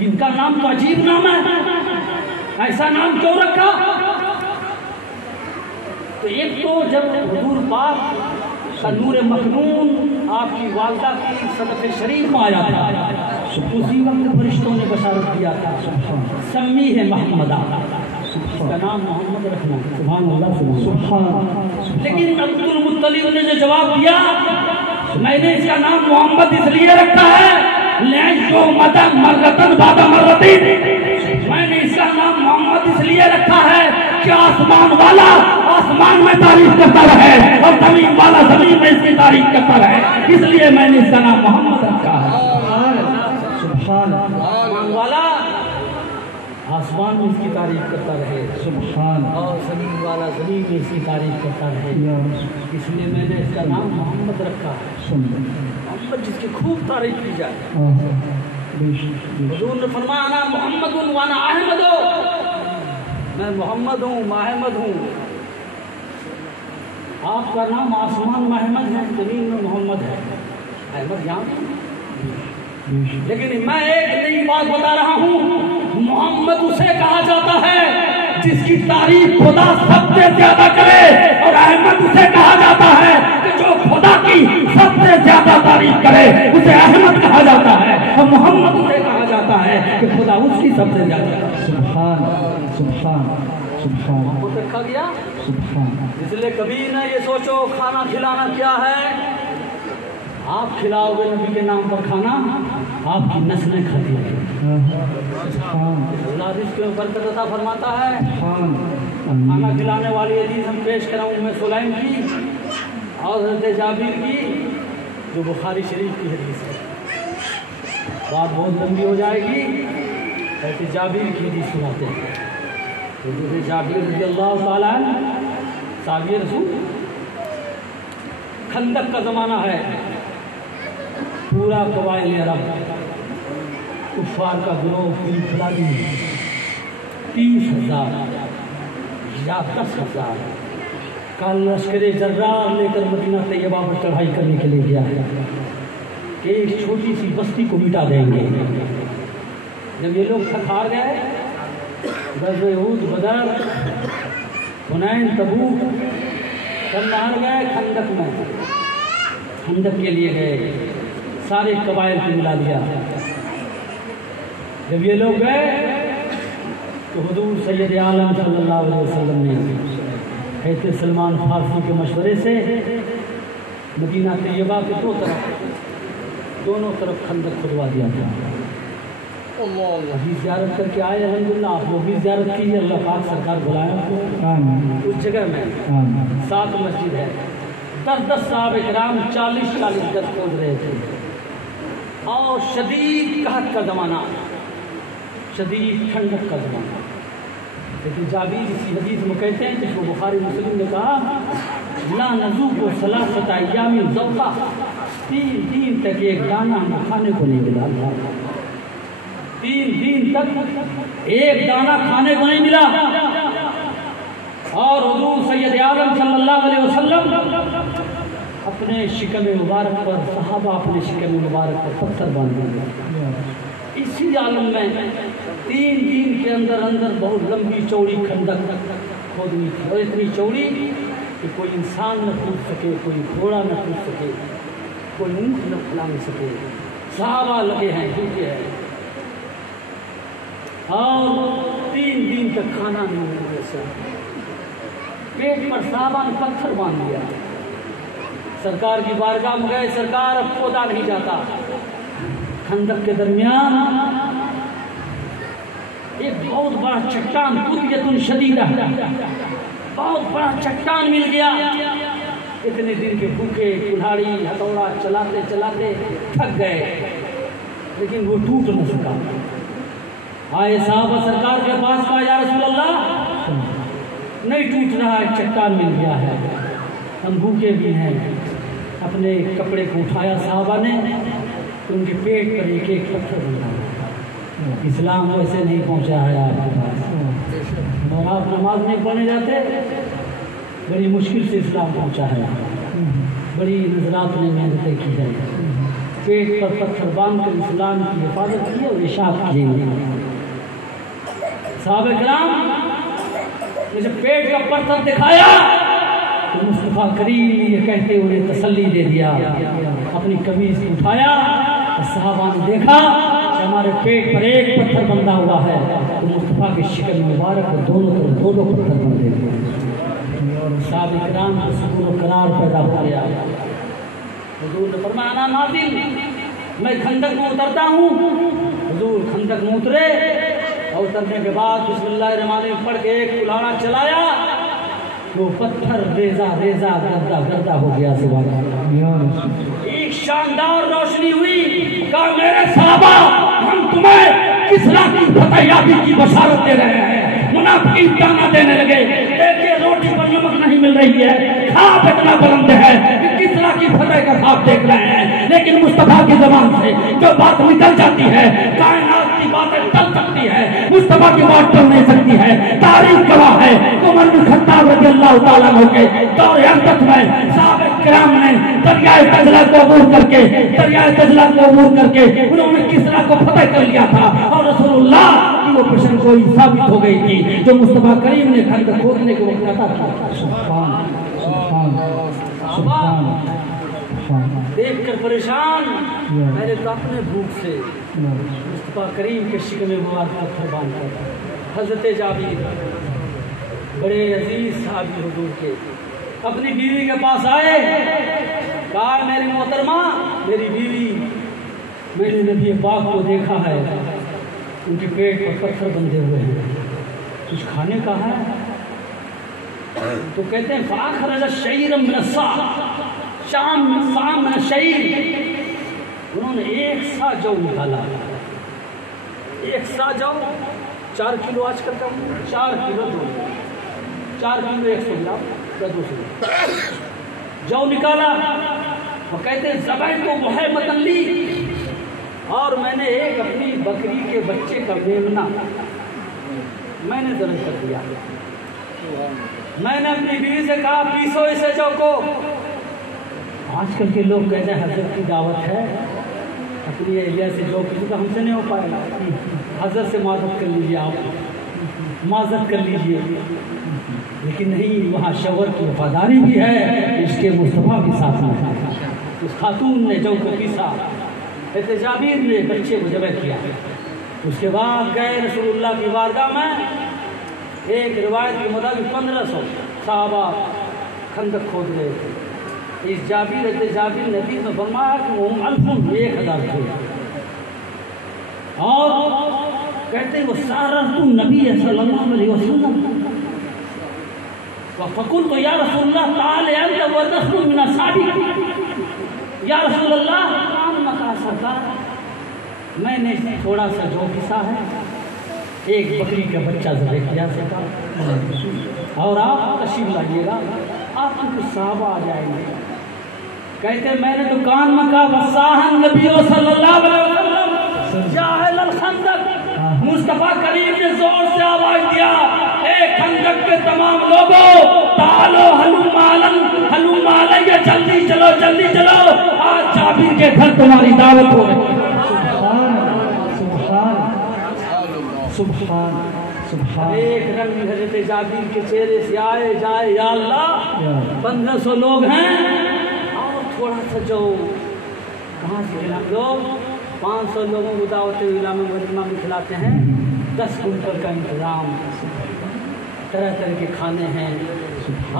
ان کا نام تو عجیب نام ہے، ایسا نام کیوں رکھا؟ تو ایک تو جب حضور پاک کا نور مکنون آپ کی والدہ کی صدقہ شریف میں آیا تھا، اسی وقت فرشتوں نے بشارت دیا تھا سمی ہے محمد، اس کا نام محمد رکھنا، سبحان اللہ، سبحان۔ لیکن عبد المطلب نے جو جواب دیا، میں نے اس کا نام محمد اس لیے رکھا ہے لَعِجُّ مَدَنْ مَرَّةً بَعْدَ مَرَّةٍ، میں نے اس کا نام محمد اس لیے رکھا ہے کہ آسمان والا آسمان میں تعریف کرتا رہے اور زمین والا زمین میں اس کی تعریف کرتا رہے، اس لیے میں نے اس کا نام محمد رکھا ہے۔ سبحان اللہ، آسمان والا آسمان میں اس کی تعریف کرتا رہے، سبحان، اور زمین والا زمین میں اس کی تعریف کرتا رہے، اس لیے میں نے اس کا نام محمد رکھا ہے، محمد جس کی خوب تعریف کی جائے۔ حضور نے فرمایا انا محمد وانا احمد، میں محمد ہوں، میں احمد ہوں۔ آپ کا نام آسمان میں احمد ہے، زمین میں محمد ہے، احمد یہاں، لیکن میں ایک نئی بات بتا رہا ہوں، محمد اسے کہا جاتا ہے جس کی تعریف خدا سب سے زیادہ کرے، اور احمد اسے کہا جاتا ہے کہ جو خدا کی سب سے زیادہ تعریف کرے اسے احمد کہا جاتا ہے، اور محمد اسے کہا جاتا ہے کہ خدا اس کی سب سے زیادہ کرے۔ سبحان سبحان سبحان، محمد رکھا گیا، سبحان۔ اس لیے کبھی نہ یہ سوچو کھانا کھلانا کیا ہے، آپ کھلاؤ گے نبی کے نام پر کھانا، آپ کی نسلیں کھاتی ہیں، اللہ رزق میں برکت عطا فرماتا ہے۔ کھانا کھلانے والی حدیث ہم پیش کروں ام سلیم کی اور حضرت جابر کی، جو بخاری شریف کی حدیث ہے، بات بہت لمبی ہو جائے گی، حضرت جابر کی حدیث سناتے ہیں۔ حضرت جابر رضی اللہ تعالیٰ عنہ صحابی رسول، خندق کا زمانہ ہے، پورا قبائل عرب کفار کا گروہ انفرادی 30,000 یا 10,000 کا لشکر جرار لے کر مدینہ طیبہ پر چڑھائی کرنے کے لیے گیا ہے کہ ایک چھوٹی سی بستی کو مٹا دیں گے۔ جب یہ لوگ تھک ہار گئے، غزوہ احد، بدر، حنین، تبوک سب ہار گئے، خندق میں خندق کے لیے گئے، سارے قبائل کو ملا لیا۔ جب یہ لوگ گئے تو حضور سید عالم صلی اللہ علیہ وسلم نے حضرت سلمان فارسی کے مشورے سے مدینہ طیبہ کے دونوں طرف خندق کھدوا دیا تھا۔ ابھی زیارت کر کے آئے الحمدللہ، آپ لوگ بھی زیارت کیجیے، اللہ پاک سرکار بلائے آپ کو۔ اس جگہ میں 7 مسجد ہے، 10 صحابہ کرام 40 گز کھود رہے تھے، اور شدید قحط کا زمانہ، شدید ٹھنڈک کا زمانہ۔ لیکن جابر اسی حدیث میں کہتے ہیں، جس کو بخاری مسلم نے کہا لا نذوق ثلاثۃ ایام ذوقا، 3 دن تک ایک دانہ ہمیں کھانے کو نہیں ملا، 3 دن تک ایک دانہ کھانے کو نہیں ملا، اور حضور سید عالم صلی اللہ علیہ وسلم اپنے شکم مبارک پر، صحابہ اپنے شکم مبارک پر پتھر باندھ دیا۔ اسی عالم میں 3 دن کے اندر اندر بہت لمبی چوڑی خندق کھودنی تھی، اور اتنی چوڑی کہ کوئی انسان نہ کود سکے، کوئی گھوڑا نہ کود سکے، کوئی اونٹ نہ پھلانگ سکے۔ صحابہ لگے ہیں، بھوکے ہیں، اور 3 دن تک کھانا نہیں ملے سے پیٹ پر صحابہ نے پتھر باندھ دیا۔ سرکار کی بارگاہ میں گئے، سرکار اب کھودا نہیں جاتا۔ خندق کے درمیان ایک بہت بڑا چٹان، قدرت شدیدہ، بہت بڑا چٹان مل گیا۔ اتنے دن کے بھوکے کلہاڑی ہتھوڑا چلاتے چلاتے تھک گئے، لیکن وہ ٹوٹ نہ سکا۔ آئے صحابہ سرکار کے پاس، کہا یا رسول اللہ نہیں ٹوٹ رہا ہے، چٹان مل گیا ہے، ہم بھوکے بھی ہیں۔ اپنے کپڑے کو اٹھایا صحابہ نے، تو ان کے پیٹ پر ایک ایک پتھر بنا۔ اسلام ویسے نہیں پہنچا ہے آپ کے پاس، اور آپ نماز نہیں پڑھنے جاتے، بڑی مشکل سے اسلام پہنچا ہے، بڑی نظرات نے محنتیں کی ہے، پیٹ پر پتھر باندھ کر اسلام کی حفاظت کی اور اشاعت کی۔ صحابہ کرام نے جب پیٹ کا پتھر دکھایا تو مصطفیٰ کریم نے یہ کہتے ہوئے تسلی دے دیا، اپنی قمیض اٹھایا، صحابہ نے دیکھا کہ ہمارے پیٹ پر ایک پتھر بندھا ہوا ہے، تو مصطفیٰ کے شکل مبارک کو دونوں طرف 2 پتھر بندھے ہوئے، اور صحابہ کرام کو سکون و قرار پیدا ہو گیا۔ حضور نے فرمایا انا نازل، میں خندق میں اترتا ہوں۔ حضور خندق میں اترے، اور اترنے کے بعد بسم اللہ الرحمن الرحیم پڑھ کے ایک کلاڑا چلایا، وہ پتھر ریزہ ریزہ گردہ گردہ ہو گیا۔ سبحان اللہ، ایک شاندار روشنی ہوئی۔ کہا میرے صحابہ، ہم تمہیں کسریٰ کی فتح یابی کی بشارت دے رہے ہیں۔ منافقین تانا دینے لگے، دیکھیں روٹی پر نمک نہیں مل رہی ہے، خواب اتنا بلند ہے کہ کسریٰ کی فتح کا خواب دیکھ رہے ہیں، لیکن مصطفیٰ کی زبان سے جو بات نکل جاتی ہے، کائنات کی باتیں ٹل سکتی ہے، مصطفیٰ کی بات ٹل نہیں سکتی ہے۔ تاریخ گواہ ہے، عمر بن خطاب رضی اللہ تعالیٰ عنہ کے دور حضرت میں صحابہ کرام نے دریائے دجلہ کو عبور کر کے انہوں نے کسریٰ کو فتح کر لیا تھا، اور رسول اللہ کی وہ پیشن گوئی ثابت ہو گئی تھی جو مصطفیٰ کریم نے خندق کھودنے کے وقت عطا کیا۔ سبحان سبحان دیکھ کر پریشان، میں تو اپنے بھوک سے مصطفیٰ کریم کے شکم مبارک پتھر باندھ کر حضرت جابر بڑے عزیز صحابی حضور کے اپنی بیوی کے پاس آئے، کہا میری محترمہ، میری بیوی، میں نے نبی پاک کو دیکھا ہے، ان کے پیٹ پر پتھر بندھے ہوئے ہیں، کچھ کھانے کا ہے؟ تو کہتے ہیں فَأَخْرَجَ الشَّعِيرَ مِنَ الصَّاعِ، شام من الشعیر، انہوں نے 1 سا جو نکالا، 1 سا جو 4 کلو آج کل کا 4 کلو 4 کلو 100 گرام یا 200 گرام جو نکالا، وہ کہتے ہیں ذبحت محمد لی، اور میں نے ایک اپنی بکری کے بچے کا میمنا میں نے ذبح کر دیا۔ میں نے اپنی بیوی سے کہا پیسو اسے جو کو۔ آج کل کے لوگ کہتے ہیں حضرت کی دعوت ہے، اپنی اہلیہ سے جو کسی کا ہم سے نہیں ہو پائے گا، حضرت سے معذرت کر لیجیے، آپ معذرت کر لیجیے، لیکن نہیں، وہاں شوہر کی وفاداری بھی ہے، اس کے مصطفیٰ کے ساتھ میں ہے۔ اس خاتون نے جو کو پیسا، جابر نے بچے کو ذبح کیا، اس کے بعد گئے رسول اللہ کی بارگاہ میں۔ ایک روایت کے مطابق 1500 صحابہ خندق کھود رہے تھے۔ اس جابر نبی نے فرمایا کہ وہ 1000 تھے، اور کہتے ہیں وہ سارت النبی صلی اللہ علیہ وسلم فقلت یا رسول اللہ تعالی انت ونحن من الصابرین، یا رسول اللہ کام مکا سرکار، میں نے تھوڑا سا جو قصہ ہے، ایک بکری کا بچہ ذبح کیا سرکار، اور آپ تشریف لائیے گا، آپ کے کچھ صحابہ آ جائیں گے، کہتے میں نے دکان میں کہا وصاحن نبی صلی اللہ علیہ وسلم جاہل الخندق، مصطفیٰ کریم نے زور سے آواز دیا اے خندق کے تمام لوگوں تعالو ہلوم علیہ، جلدی چلو جلدی چلو، آج جابر کے گھر تمہاری دعوت ہو رہی ہے۔ سبحان سبحان ایک رنگ حضرت جابر کے چہرے سے آئے جائے، یا اللہ 1500 لوگ ہیں اور تھوڑا سا جو کہاں سے ہم لوگ 500 لوگوں کو دعوت علامہ مجمع میں کھلاتے ہیں، 10 کنٹل کا انتظام، طرح طرح کے کھانے ہیں،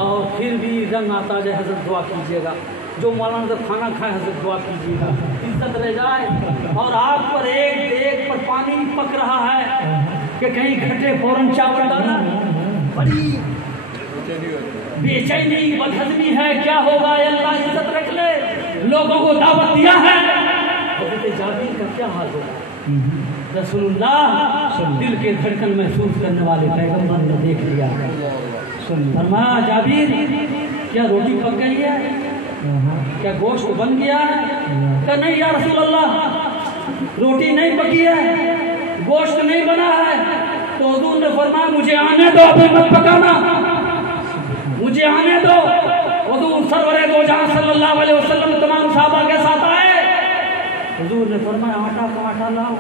اور پھر بھی رنگ آتا جائے حضرت دعا کیجیے گا، جو مولانا جب کھانا کھائے حضرت دعا کیجیے گا، عزت رہ جائے، اور آگ پر ایک پر پانی پک رہا ہے کہ کہیں گھٹے فوراً چاول ڈالا، بڑی بے چینی بدہضمی ہے، کیا ہوگا اے اللہ عزت رکھ لے، لوگوں کو دعوت دیا ہے، حضرت جابر کا کیا حال ہوگا؟ رسول اللہ دل کے دھڑکن محسوس کرنے والے پیغمبر نے دیکھ لیا، فرمایا جابر کیا روٹی پک گئی ہے، کیا گوشت بن گیا ہے؟ کہ نہیں یا رسول اللہ روٹی نہیں پکی ہے، گوشت نہیں بنا ہے۔ تو حضور نے فرمایا مجھے آنے دو، ابھی مت پکانا، مجھے آنے دو۔ حضور سرور دو جہاں صلی اللہ علیہ وسلم تمام صحابہ کے ساتھ آئے، حضور نے فرمایا آٹا کا آٹا لاؤ،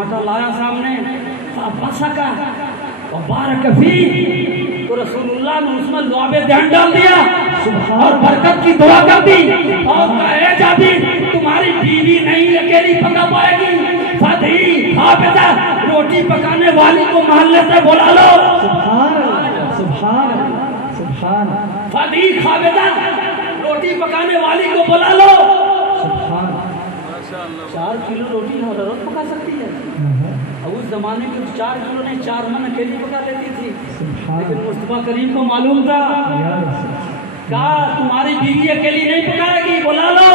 آٹا لایا سامنے، فَأَبْرَسَكَ وَبَارَكَ فِيهِ، تو رسول اللہ نے اس میں لعاب دہن ڈال دیا اور برکت کی دعا کر دی، اور کہا اے جابر تمہاری بیوی نہیں اکیلی پکا پائے گی، فدی حافظہ روٹی پکانے والی کو محلے سے بلا لو، سبحان سبحان فدی حافظہ روٹی پکانے والی کو بلا لو۔ سبحان 4 کلو روٹی حضرت پکا سکتی ہے، اب اس زمانے کے 4 کلو نہیں 4 من اکیلی پکا لیتی تھی، لیکن مصطفیٰ کریم کو معلوم تھا، کہا تمہاری بیوی اکیلی نہیں پکائے گی، بلا لو۔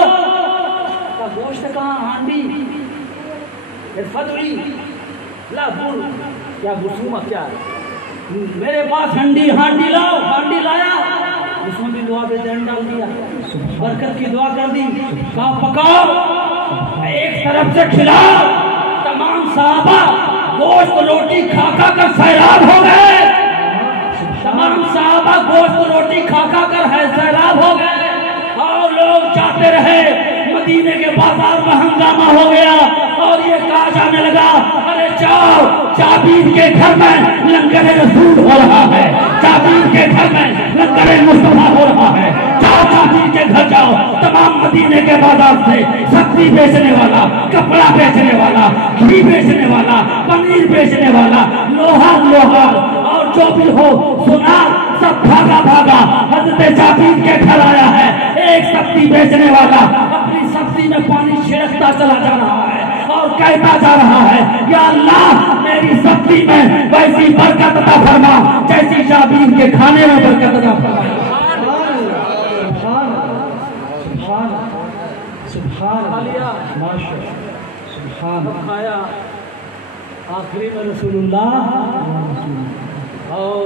کہا گوشت کہاں؟ ہانڈی، فدری لا بر کیا بسومہ کیا ہے، میرے پاس ہانڈی لاؤ، ہانڈی لایا، اس میں بھی دعا پہ دہن ڈال دیا، برکت کی دعا کر دی، کہا پکاؤ، ایک طرف سے کھلاؤ، تمام صحابہ گوشت روٹی کھا کھا کر سیراب ہو گئے، تمام صحابہ گوشت روٹی کھا کھا کر سیراب ہو گئے، اور لوگ جاتے رہے، مدینے کے بازار میں ہنگامہ ہو گیا، اور یہ کہا جانے لگا ارے جاؤ جابر کے گھر میں لنگر رسول ہو رہا ہے، جابر کے گھر میں لنگر مصطفیٰ ہو رہا ہے، جاؤ جابر کے گھر جاؤ۔ تمام مدینے کے بازار سے سبزی بیچنے والا، کپڑا بیچنے والا، گھی بیچنے والا، پنیر بیچنے والا، لوہا اور جو بھی ہو سنا سب بھاگا حضرت جابر کے گھر آیا ہے۔ ایک سبزی بیچنے والا اپنی سبزی میں پانی چھڑکتا چلا جا رہا ہے اور کہتا جا رہا ہے یا اللہ میری سبزی میں ویسی برکت عطا فرما جیسی جابر کے کھانے میں برکت عطا فرما۔ کھایا آخری میں رسول اللہ اور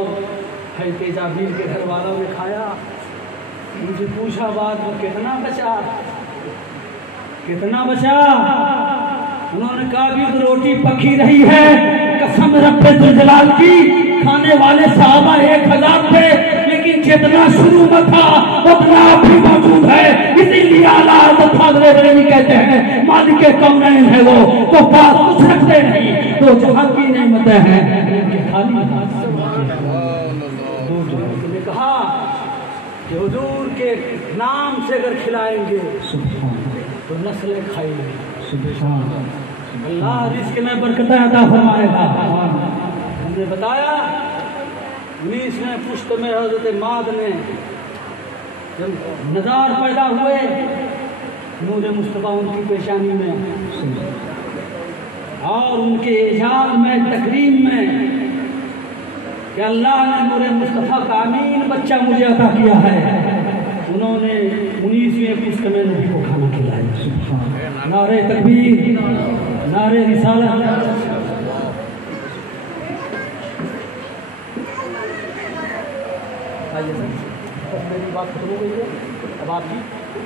حضرت جابر کے گھر والوں نے کھایا، مجھے پوچھا بعد میں کتنا بچا، انہوں نے کہا بھی تو روٹی پکی رہی ہے، قسم رب ذوالجلال کی کھانے والے صحابہ 1000 تھے، لیکن جتنا شروع میں تھا اتنا اب بھی موجود ہے، اسی لیے اعلیٰ حضرت فاضل بریلوی کہتے ہیں مالک کونین ہے وہ تو پاس کچھ رکھتے نہیں، تو جہاں کی نعمتیں ہیں خالی ہاتھ نے کہا کہ حضور کے نام سے اگر کھلائیں گے تو نسلیں کھائیں گے، اللہ رزق میں برکتیں عطا فرمائے گا۔ ہم نے بتایا 19ویں پشت میں حضرت ماد نے جب نظار پیدا ہوئے، نور مصطفیٰ ان کی پیشانی میں اور ان کے اعجاز میں تکریم میں کہ اللہ نے نور مصطفیٰ کا امین بچہ مجھے عطا کیا ہے، انہوں نے 19ویں پشت میں نبی کو کھانا کھلایا۔ نعرہ تکبیر، نعرہ رسالت۔ آئیے سر، میری بات ختم ہو گئی ہے، اب آپ کی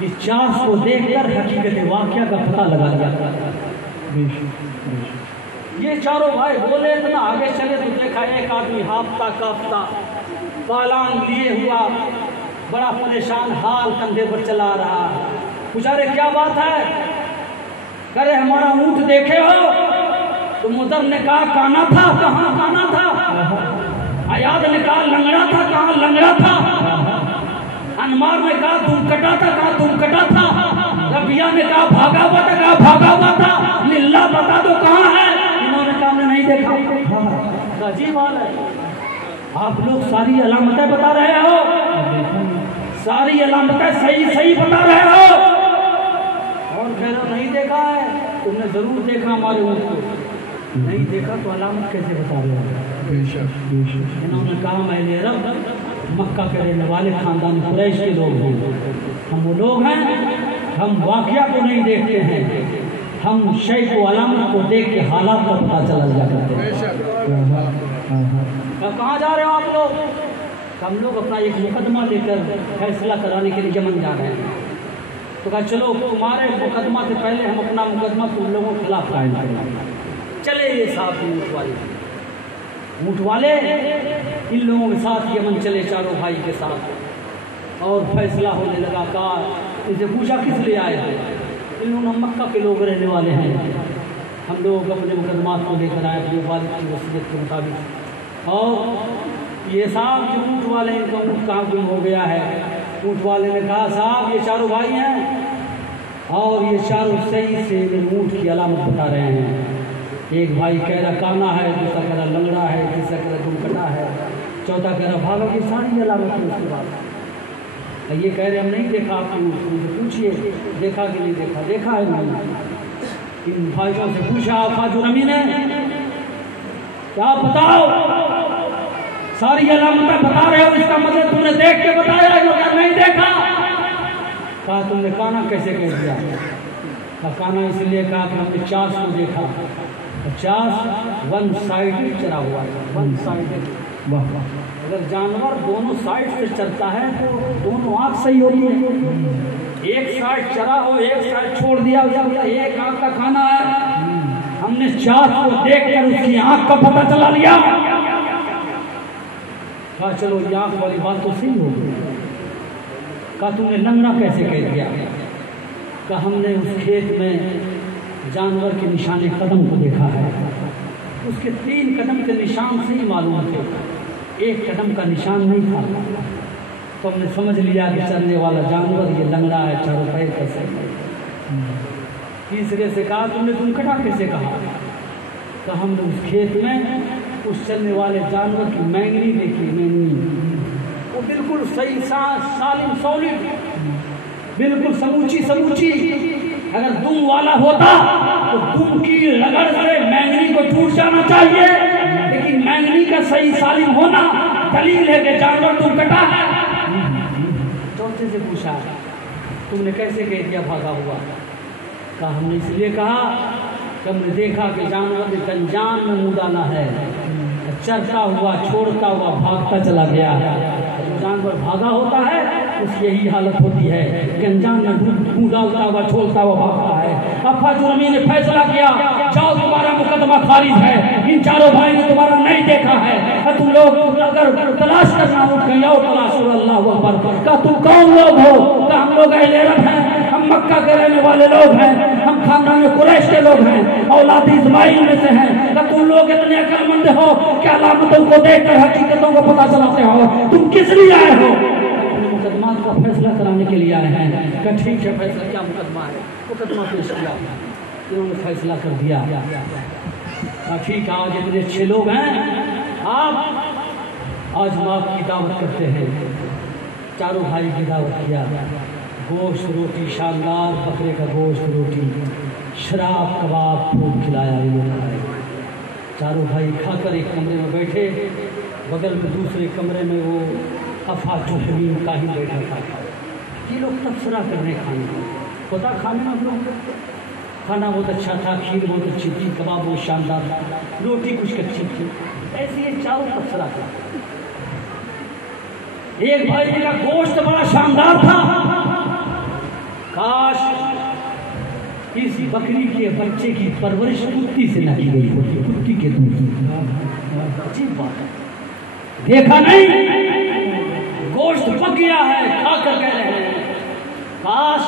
اس چاس کو دیکھ کر حقیقت واقعہ کا پتہ لگا لیا۔ یہ چاروں بھائی بولے اتنا آگے چلے تو دیکھا ایک آدمی ہاپتا کاپتا پالان لیے ہوا بڑا پریشان حال کندھے پر چلا رہا۔ پوچھا کیا بات ہے؟ کرے ہمارا اونٹ دیکھے ہو؟ تو مضر نے کہا کانا تھا۔ کہاں کانا تھا؟ ایاد نے کہا لنگڑا تھا۔ کہاں لنگڑا تھا؟ انمار نے کہا تم کٹا تھا۔ کہا تم کٹا تھا۔ ربیہ نے کہا بھاگا ہوا تھا۔ کہا بھاگا ہوا تھا۔ للہ بتا دو کہاں ہے؟ انہوں نے کہا ہم نے نہیں دیکھا۔ عجیب حال ہے، آپ لوگ ساری علامتیں بتا رہے ہو، ساری علامتیں صحیح بتا رہے ہو، اور پھر نہیں دیکھا ہے؟ تم نے ضرور دیکھا ہمارے اونٹ کو، نہیں دیکھا تو علامت کیسے بتا رہے ہو؟ انہوں نے کہا میں رب مکہ کے رہنے والے خاندان قریش کے لوگ ہیں، ہم وہ لوگ ہیں ہم واقعہ کو نہیں دیکھتے ہیں، ہم شے کو علامت کو دیکھ کے حالات کا پتہ چلا جا کرتے ہیں۔ کہاں جا رہے ہو آپ لوگ؟ ہم لوگ اپنا ایک مقدمہ لے کر فیصلہ کرانے کے لیے یمن جا رہے ہیں۔ تو کہا چلو تمہارے مقدمہ سے پہلے ہم اپنا مقدمہ تم لوگوں کے خلاف قائم کریں۔ چلے یہ صاحب اونٹ والے ان لوگوں کے ساتھ یمن چلے، چاروں بھائی کے ساتھ، اور فیصلہ ہونے لگا۔ کہا ان سے پوچھا کس لیے آئے تھے؟ انہوں نے مکہ کے لوگ رہنے والے ہیں، ہم لوگ اپنے مقدمات کو لے کر آئے اپنے والد کی وصیت کے مطابق۔ اور یہ صاحب جو اونٹ والے ان کا اونٹ کہاں گم ہو گیا ہے؟ اونٹ والے نے کہا صاحب یہ چاروں بھائی ہیں اور یہ چاروں صحیح سے اونٹ کی علامت بتا رہے ہیں۔ ایک بھائی کہہ رہا کانا ہے، دوسرا کہہ رہا لنگڑا ہے، تیسرا کہہ رہا دم کٹا ہے، چوتھا کہہ رہا بھاگا۔ کی ساری علامت ہے اس کے بعد یہ کہہ رہے ہم نہیں دیکھا۔ آپ پوچھئے دیکھا کہ نہیں دیکھا؟ دیکھا ہے نہیں۔ ان بھائیوں سے پوچھا فاجو رمی نے کیا بتاؤ ساری علامتیں بتا رہے ہو، اس کا مطلب تم نے دیکھ کے بتایا ہے؟ کیا نہیں دیکھا؟ کہا تم نے کانا کیسے کہہ دیا؟ کہا کانا اس لیے کہا کہ ہم نے چاس کو دیکھا، چاس ون سائیڈ چرا ہوا ہے، ون سائیڈ۔ اگر جانور دونوں سائیڈ سے چلتا ہے تو دونوں آنکھ صحیح ہوتی ہے، ایک سائیڈ چرا ہو ایک سائیڈ چھوڑ دیا، ایک آنکھ کا کھانا ہے۔ ہم نے چاس کو دیکھ کر اس کی آنکھ کا پتہ چلا لیا۔ کہا چلو یہ آنکھ والی بات تو صحیح ہو گئی۔ کہا تم نے لنگڑا کیسے کہہ دیا؟ کہ ہم نے اس کھیت میں جانور کے نشان قدم کو دیکھا ہے، اس کے 3 قدم کے نشان سے ہی معلوم تھے، ایک قدم کا نشان نہیں تھا، تو ہم نے سمجھ لیا کہ چلنے والا جانور یہ لنگڑا ہے، چاروں پیر کیسے۔ تیسرے سے کہا تم نے دم کٹا کیسے کہا؟ کہ ہم نے اس کھیت میں اس چلنے والے جانور کی مینگنی دیکھی، مینگنی وہ بالکل صحیح سالم سولڈ، بالکل سموچی۔ اگر دم والا ہوتا تو دم کی رگڑ سے مینگنی کو ٹوٹ جانا چاہیے، لیکن مینگنی کا صحیح سالم ہونا دلیل ہے کہ جانور دم کٹا ہے۔ چوتھے سے پوچھا تم نے کیسے کہہ دیا بھاگا ہوا؟ کہا ہم نے اس لیے کہا کہ ہم نے دیکھا کہ جانور کے گنجان میں منہ ڈالا ہے، چرتا ہوا چھوڑتا ہوا بھاگتا چلا گیا۔ جانور بھاگا ہوتا ہے اس کی یہی حالت ہوتی ہے، گنجان میں منہ ڈالتا ہوا چھوڑتا ہوا بھاگتا ہے۔ اب فاجو رمی نے فیصلہ کیا جاؤ تمہارا مقدمہ خارج ہے، ان چاروں بھائی نے تمہارا نہیں دیکھا ہے، تم لوگ اگر تلاش کرنا ہو کہیں اور تلاش ہو۔ اللہ اکبر۔ کہا تم کون لوگ ہو؟ کہ ہم لوگ اہل عرب ہیں، ہم مکہ کے رہنے والے لوگ ہیں، ہم خاندان قریش کے لوگ ہیں، اولاد اسماعیل میں سے ہیں۔ کہ تم لوگ اتنے عقل مند ہو کہ علامتوں کو دیکھ کر حقیقتوں کو پتہ چلاتے ہو، تم کس لیے آئے ہو؟ اپنے مقدمات کا فیصلہ کرانے کے لیے آئے ہیں۔ کہ ٹھیک ہے فیصلہ کیا مقدمہ ہے؟ مقدمہ پیش کیا، انہوں نے فیصلہ کر دیا۔ ٹھیک ہے آج اتنے 6 لوگ ہیں، آج ہم آپ کی دعوت کرتے ہیں۔ چاروں بھائی کی دعوت کیا، گوشت روٹی شاندار، بکرے کا گوشت روٹی، شراب کباب پھول کھلایا، چاروں بھائی کھا کر ایک کمرے میں بیٹھے، بغل میں دوسرے کمرے میں وہ افا حلیم کا ہی بیٹھا تھا۔ یہ لوگ تبصرہ کرنے کھانے ہوتا، کھانے میں ہم لوگ کھانا بہت اچھا تھا، کھیر بہت اچھی تھی، کباب بہت شاندار تھا، روٹی کچھ کچی تھی، ایسے یہ چاروں تبصرہ تھا۔ ایک بھائی کا گوشت بڑا شاندار تھا، کاش اس بکری کے بچے کی پرورش کتی سے نہ کی گئی ہوتی، کتی کے دودھ سے۔ عجیب بات ہے، دیکھا نہیں گوشت پک گیا ہے، کھا کر کہہ رہے ہیں کاش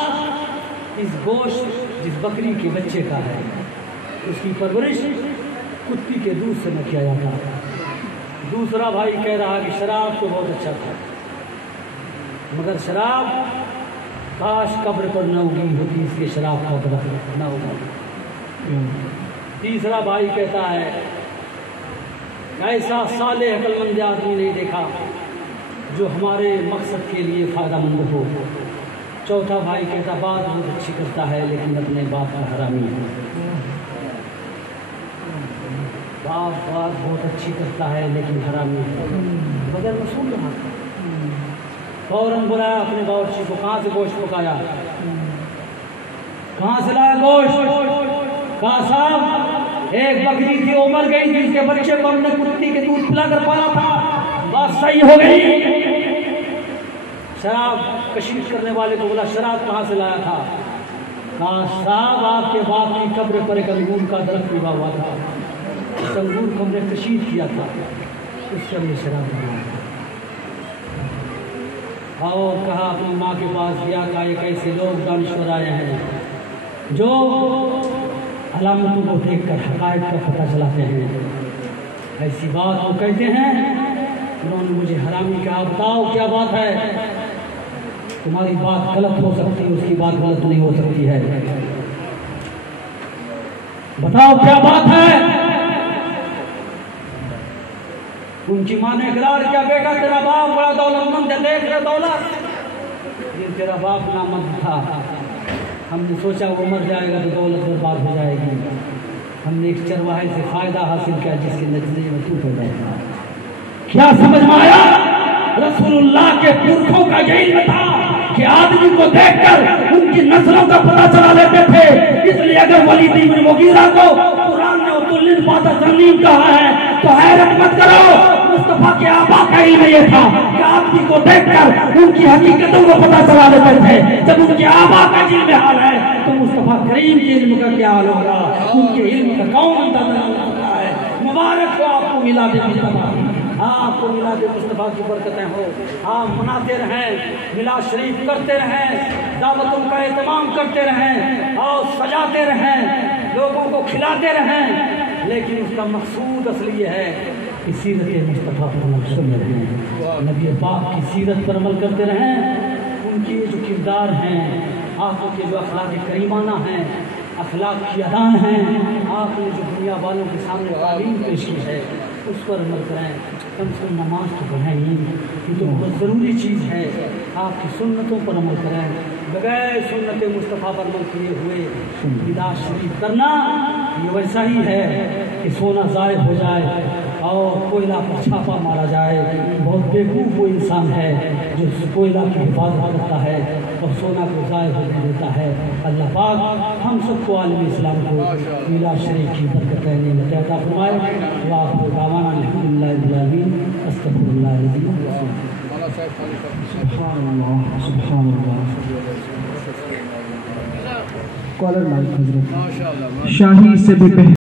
اس گوشت جس بکری کے بچے کا ہے اس کی پرورش کتی کے دودھ سے نہ کیا جاتا۔ دوسرا بھائی کہہ رہا کہ شراب تو بہت اچھا تھا مگر شراب کاش قبر پر نہ اگی ہوتی، اس لیے شراب کا درخت نہ ہوگا۔ تیسرا بھائی کہتا ہے ایسا صالح عقل مند آدمی نہیں دیکھا جو ہمارے مقصد کے لیے فائدہ مند ہو۔ چوتھا بھائی کہتا بات بہت اچھی کرتا ہے لیکن اپنے باپ کا حرامی ہے، بات بہت اچھی کرتا ہے لیکن حرامی ہے، بغیر مسئول رہا۔ فوراً بلایا اپنے باورچی کو، کہاں سے گوشت پکایا، کہاں سے لایا گوشت؟ کہا صاحب ایک بکری تھی وہ مر گئی تھی، اس کے بچے کو ہم نے کتی کے دودھ پلا کر پالا تھا، بات صحیح ہو گئی۔ شراب کشش کرنے والے کو بولا شراب کہاں سے لایا تھا؟ کہا صاحب آپ کے باپ کی قبر پر ایک انگور کا درخت لگا ہوا تھا، اس انگور کو ہم نے کشید کیا تھا، اس سے ہم نے شراب بنایا۔ اور کہا اپنی ماں کے پاس گیا، کہا ایک ایسے لوگ دانشور آئے ہیں جو علامتوں کو دیکھ کر حقائق کا پتہ چلاتے ہیں، ایسی بات وہ کہتے ہیں۔ انہوں نے مجھے حرامی کہا بتاؤ کیا بات ہے؟ تمہاری بات غلط ہو سکتی ہے، اس کی بات غلط نہیں ہو سکتی ہے، بتاؤ کیا بات ہے؟ ان کی ماں نے اقرار کیا بیٹا تیرا باپ بڑا دولت مند ہے، دیکھ رہے دولت، یہ تیرا باپ نامرد تھا، ہم نے سوچا وہ مر جائے گا تو دولت برباد ہو جائے گی، ہم نے ایک چرواہے سے فائدہ حاصل کیا جس کے نتیجے میں تو پیدا ہوا۔ کیا سمجھ میں آیا؟ رسول اللہ کے پرکھوں کا یہ علم تھا کہ آدمی کو دیکھ کر ان کی نسلوں کا پتہ چلا لیتے تھے، اس لیے اگر ولید بن مغیرہ کو قرآن نے اتلن پاتا زمین کہا ہے تو حیرت مت کرو، مصطفیٰ کے آبا کا علم یہ تھا کہ آدمی کو دیکھ کر ان کی حقیقتوں کو پتہ چلا لیتے تھے۔ جب ان کے آبا کا علم حال ہے تو مصطفیٰ کریم کے علم کا کیا حال ہوگا؟ ان کے علم کا کون اندازہ لگا سکتا ہے؟ مبارک ہو آپ کو میلاد مصطفیٰ، آپ کو میلاد مصطفیٰ کی برکتیں ہو، آپ مناتے رہیں، میلاد شریف کرتے رہیں، دعوتوں کا اہتمام کرتے رہیں اور سجاتے رہیں، لوگوں کو کھلاتے رہیں، لیکن اس کا مقصود اصلی یہ ہے کہ سیرت مصطفیٰ پر عمل کرتے رہیں، نبی پاک کی سیرت پر عمل کرتے رہیں، ان کے جو کردار ہیں، آپ کے جو اخلاق کریمانہ ہیں، اخلاق کی ادان ہیں، آپ نے جو دنیا والوں کے سامنے تعلیم پیش کی ہے اس پر عمل کریں، کم سے کم نماز تو پڑھیں ہی، یہ تو بہت ضروری چیز ہے، آپ کی سنتوں پر عمل کریں، بغیر سنت مصطفیٰ پر عمل کیے ہوئے میلاد شریف کرنا یہ ویسا ہی ہے کہ سونا ضائع ہو جائے اور کوئلہ پر چھاپا مارا جائے۔ بہت بیوقوف وہ انسان ہے جو کوئلہ کی حفاظت کرتا ہے اور سونا کو ضائع ہونے دیتا ہے۔ اللہ پاک ہم سب کو عالم اسلام کو میلاد شریف کی برکتیں نعمتیں عطا فرمائے۔ وآخر دعوانا الحمدللہ رب العالمین، استغفر اللہ العظیم۔ سبحان اللہ سبحان اللہ۔ کالر مائک حضرت، شاہی سے بھی